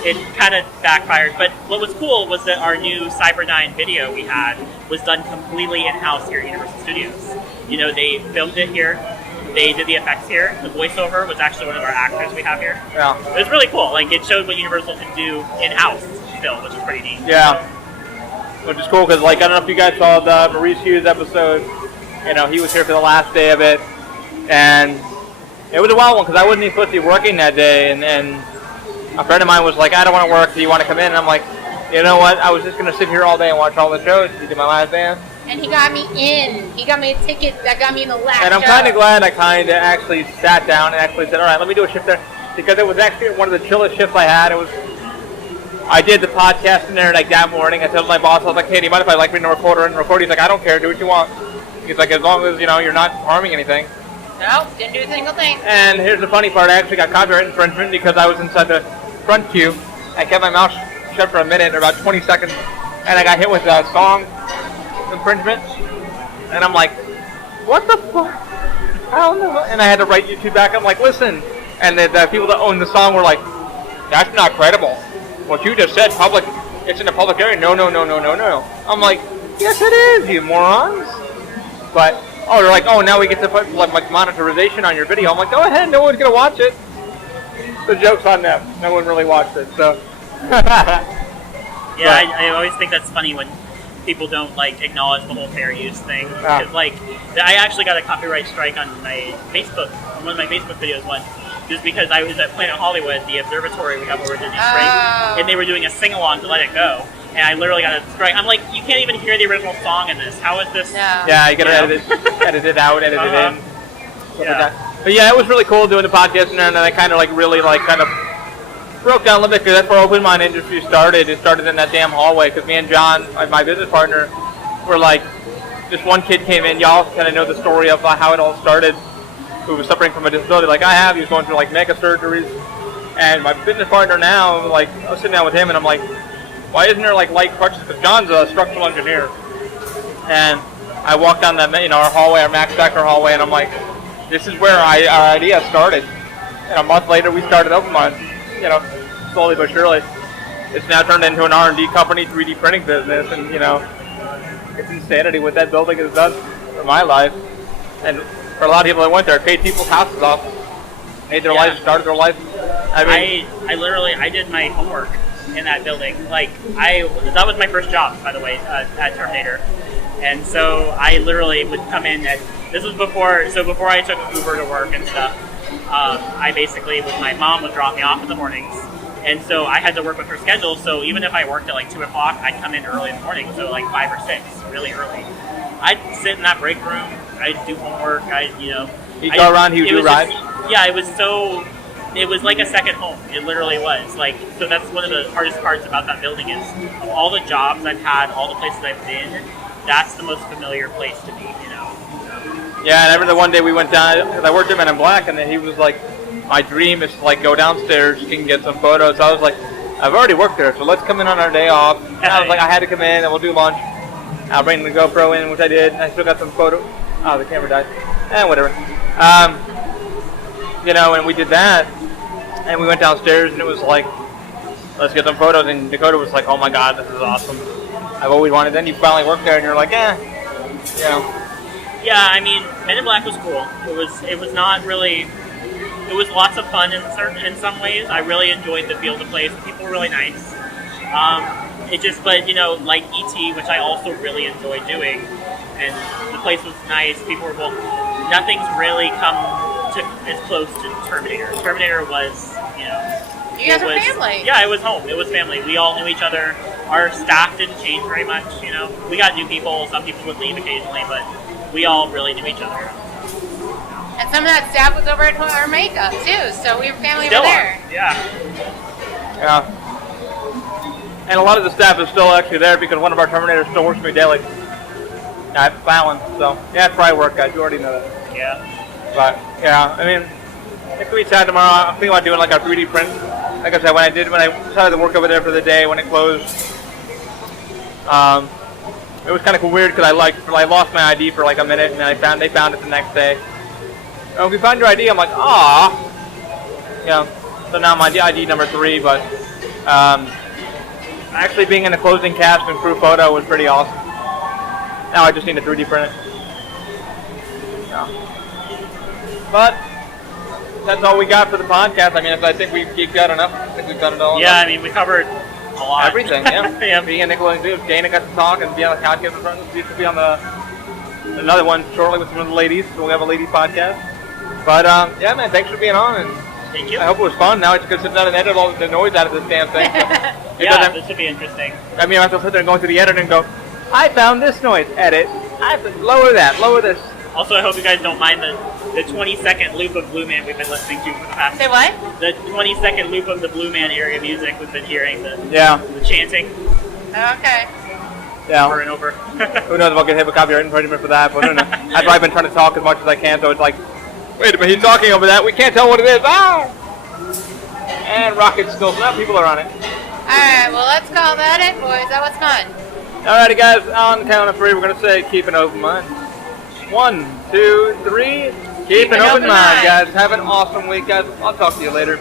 It kind of backfired, but what was cool was that our new Cyber9 video we had was done completely in-house here at Universal Studios. They filmed it here, they did the effects here, the voiceover was actually one of our actors we have here. Yeah. It was really cool, it showed what Universal can do in-house still, which is pretty neat. Yeah. Which is cool, because I don't know if you guys saw the Maurice Hughes episode, he was here for the last day of it, and it was a wild one, because I wasn't even supposed to be working that day, and a friend of mine was like, I don't want to work, do you want to come in? And I'm like, you know what, I was just going to sit here all day and watch all the shows to do my last dance. And he got me in. He got me a ticket that got me in the last And I'm show. kind of glad I actually sat down and actually said, all right, let me do a shift there. Because it was actually one of the chillest shifts I had. I did the podcast in there that morning. I told my boss, I was like, hey, do you mind if I bring the recorder and record? He's like, I don't care, do what you want. He's like, as long as, you're not harming anything. Nope, didn't do a single thing. And here's the funny part, I actually got copyright infringement because I was inside the front queue. I kept my mouth shut for a minute, or about 20 seconds, and I got hit with a song infringement. And I'm like, what the fuck? I don't know. And I had to write YouTube back. I'm like, listen. And the people that own the song were like, that's not credible. What you just said, it's in a public area. No. I'm like, yes it is, you morons. But, they're like, now we get to put monetization on your video. I'm like, go ahead, no one's going to watch it. The joke's on them. No one really watched it, so. Yeah, But, I always think that's funny when people don't like acknowledge the whole fair use thing. Because like, I actually got a copyright strike on my Facebook, on one of my Facebook videos once, just because I was at Planet Hollywood, the observatory we have over Disney Springs, and they were doing a sing along to Let It Go. And I literally got a strike. I'm like, you can't even hear the original song in this. How is this? No. Yeah, you gotta edit it out, edit it in. Yeah. But yeah, it was really cool doing the podcast, and then I kind of like really like kind of broke down a little bit because that's where open mind industry started. It started in that damn hallway because me and John, my business partner, were like, this one kid came in. Y'all kind of know the story of how it all started. Who was suffering from a disability like I have. He was going through like mega surgeries, and my business partner now, like I was sitting down with him, and I'm like, why isn't there like light crutches? Because John's a structural engineer, and I walked down that our hallway, our Max Becker hallway, and I'm like, this is where our idea started. And a month later, we started Open Mind. Slowly but surely, it's now turned into an R&D company, 3D printing business, and it's insanity what that building has done for my life, and for a lot of people that went there, paid people's houses off, made their life, started their life. I did my homework in that building. Like that was my first job, by the way, at Terminator, and so I literally would come in at. This was before I took Uber to work and stuff. I basically, my mom would drop me off in the mornings, and so I had to work with her schedule. So even if I worked at like 2 o'clock, I'd come in early in the morning, so like 5 or 6, really early. I'd sit in that break room. I'd do homework. He'd go around. He would do rides. Yeah, it was like a second home. It literally was. Like, so that's one of the hardest parts about that building is of all the jobs I've had, all the places I've been, that's the most familiar place to be. Yeah, and I remember the one day we went down, because I worked at Men in Black, and then he was like, my dream is to like go downstairs, you can get some photos. So I was like, I've already worked there, so let's come in on our day off. And I was like, I had to come in, and we'll do lunch. I'll bring the GoPro in, which I did, and I still got some photos. Oh, the camera died. Whatever. And we did that, and we went downstairs, and it was like, let's get some photos, and Dakota was like, oh my god, this is awesome. I've always wanted. Then you finally work there, and you're like, Yeah, I mean, Men in Black was cool. It was not really. It was lots of fun in some ways. I really enjoyed the feel of the place. The people were really nice. But like E.T., which I also really enjoyed doing, and the place was nice. People were both. Nothing's really come to as close to Terminator. Terminator was, You guys were family. Yeah, it was home. It was family. We all knew each other. Our staff didn't change very much. We got new people. Some people would leave occasionally, but we all really knew each other. And some of that staff was over at our makeup too, so we were family Still over there. Yeah. And a lot of the staff is still actually there because one of our Terminators still works for me daily. At Fallon, so it's probably work, guys. You already know that. Yeah. But I mean, if we decide tomorrow, I'm thinking about doing like a 3D print. Like I said, when I decided to work over there for the day when it closed, it was kind of weird because I lost my ID for like a minute, and then they found it the next day. And we found your ID. I'm like, so now my ID number 3, but actually being in the closing cast and crew photo was pretty awesome. Now I just need to 3D print it. But that's all we got for the podcast. I mean, I think we've geeked out enough. I think we've done it all. Yeah, I mean, we covered a lot. Everything, yeah. Being in Nickelodeon Studios, Dana got to talk and be on the podcast in front of us. We used to be on another one shortly with some of the ladies, so we have a ladies podcast. But man, thanks for being on. And thank you. I hope it was fun. Now I just gotta sit down and edit all the noise out of this damn thing. So This should be interesting. I mean, I have to sit there and go through the editor and go, I found this noise. Edit. I have to lower that. Lower this. Also, I hope you guys don't mind the 20-second loop of Blue Man we've been listening to for the past. Say what? The 20-second loop of the Blue Man area music we've been hearing. The chanting. Okay. Yeah. Over and over. Who knows if I'll get hit with copyright infringement for that, but I don't know. That's why I've been trying to talk as much as I can, so it's like, wait a minute, he's talking over that. We can't tell what it is. And Rocket's still, now people are on it. Alright, well, let's call that it, boys. That was fun. Alrighty, guys, on the count of 3, we're going to say keep an open mind. 1, 2, 3. Keep an open mind, guys. Have an awesome week, guys. I'll talk to you later.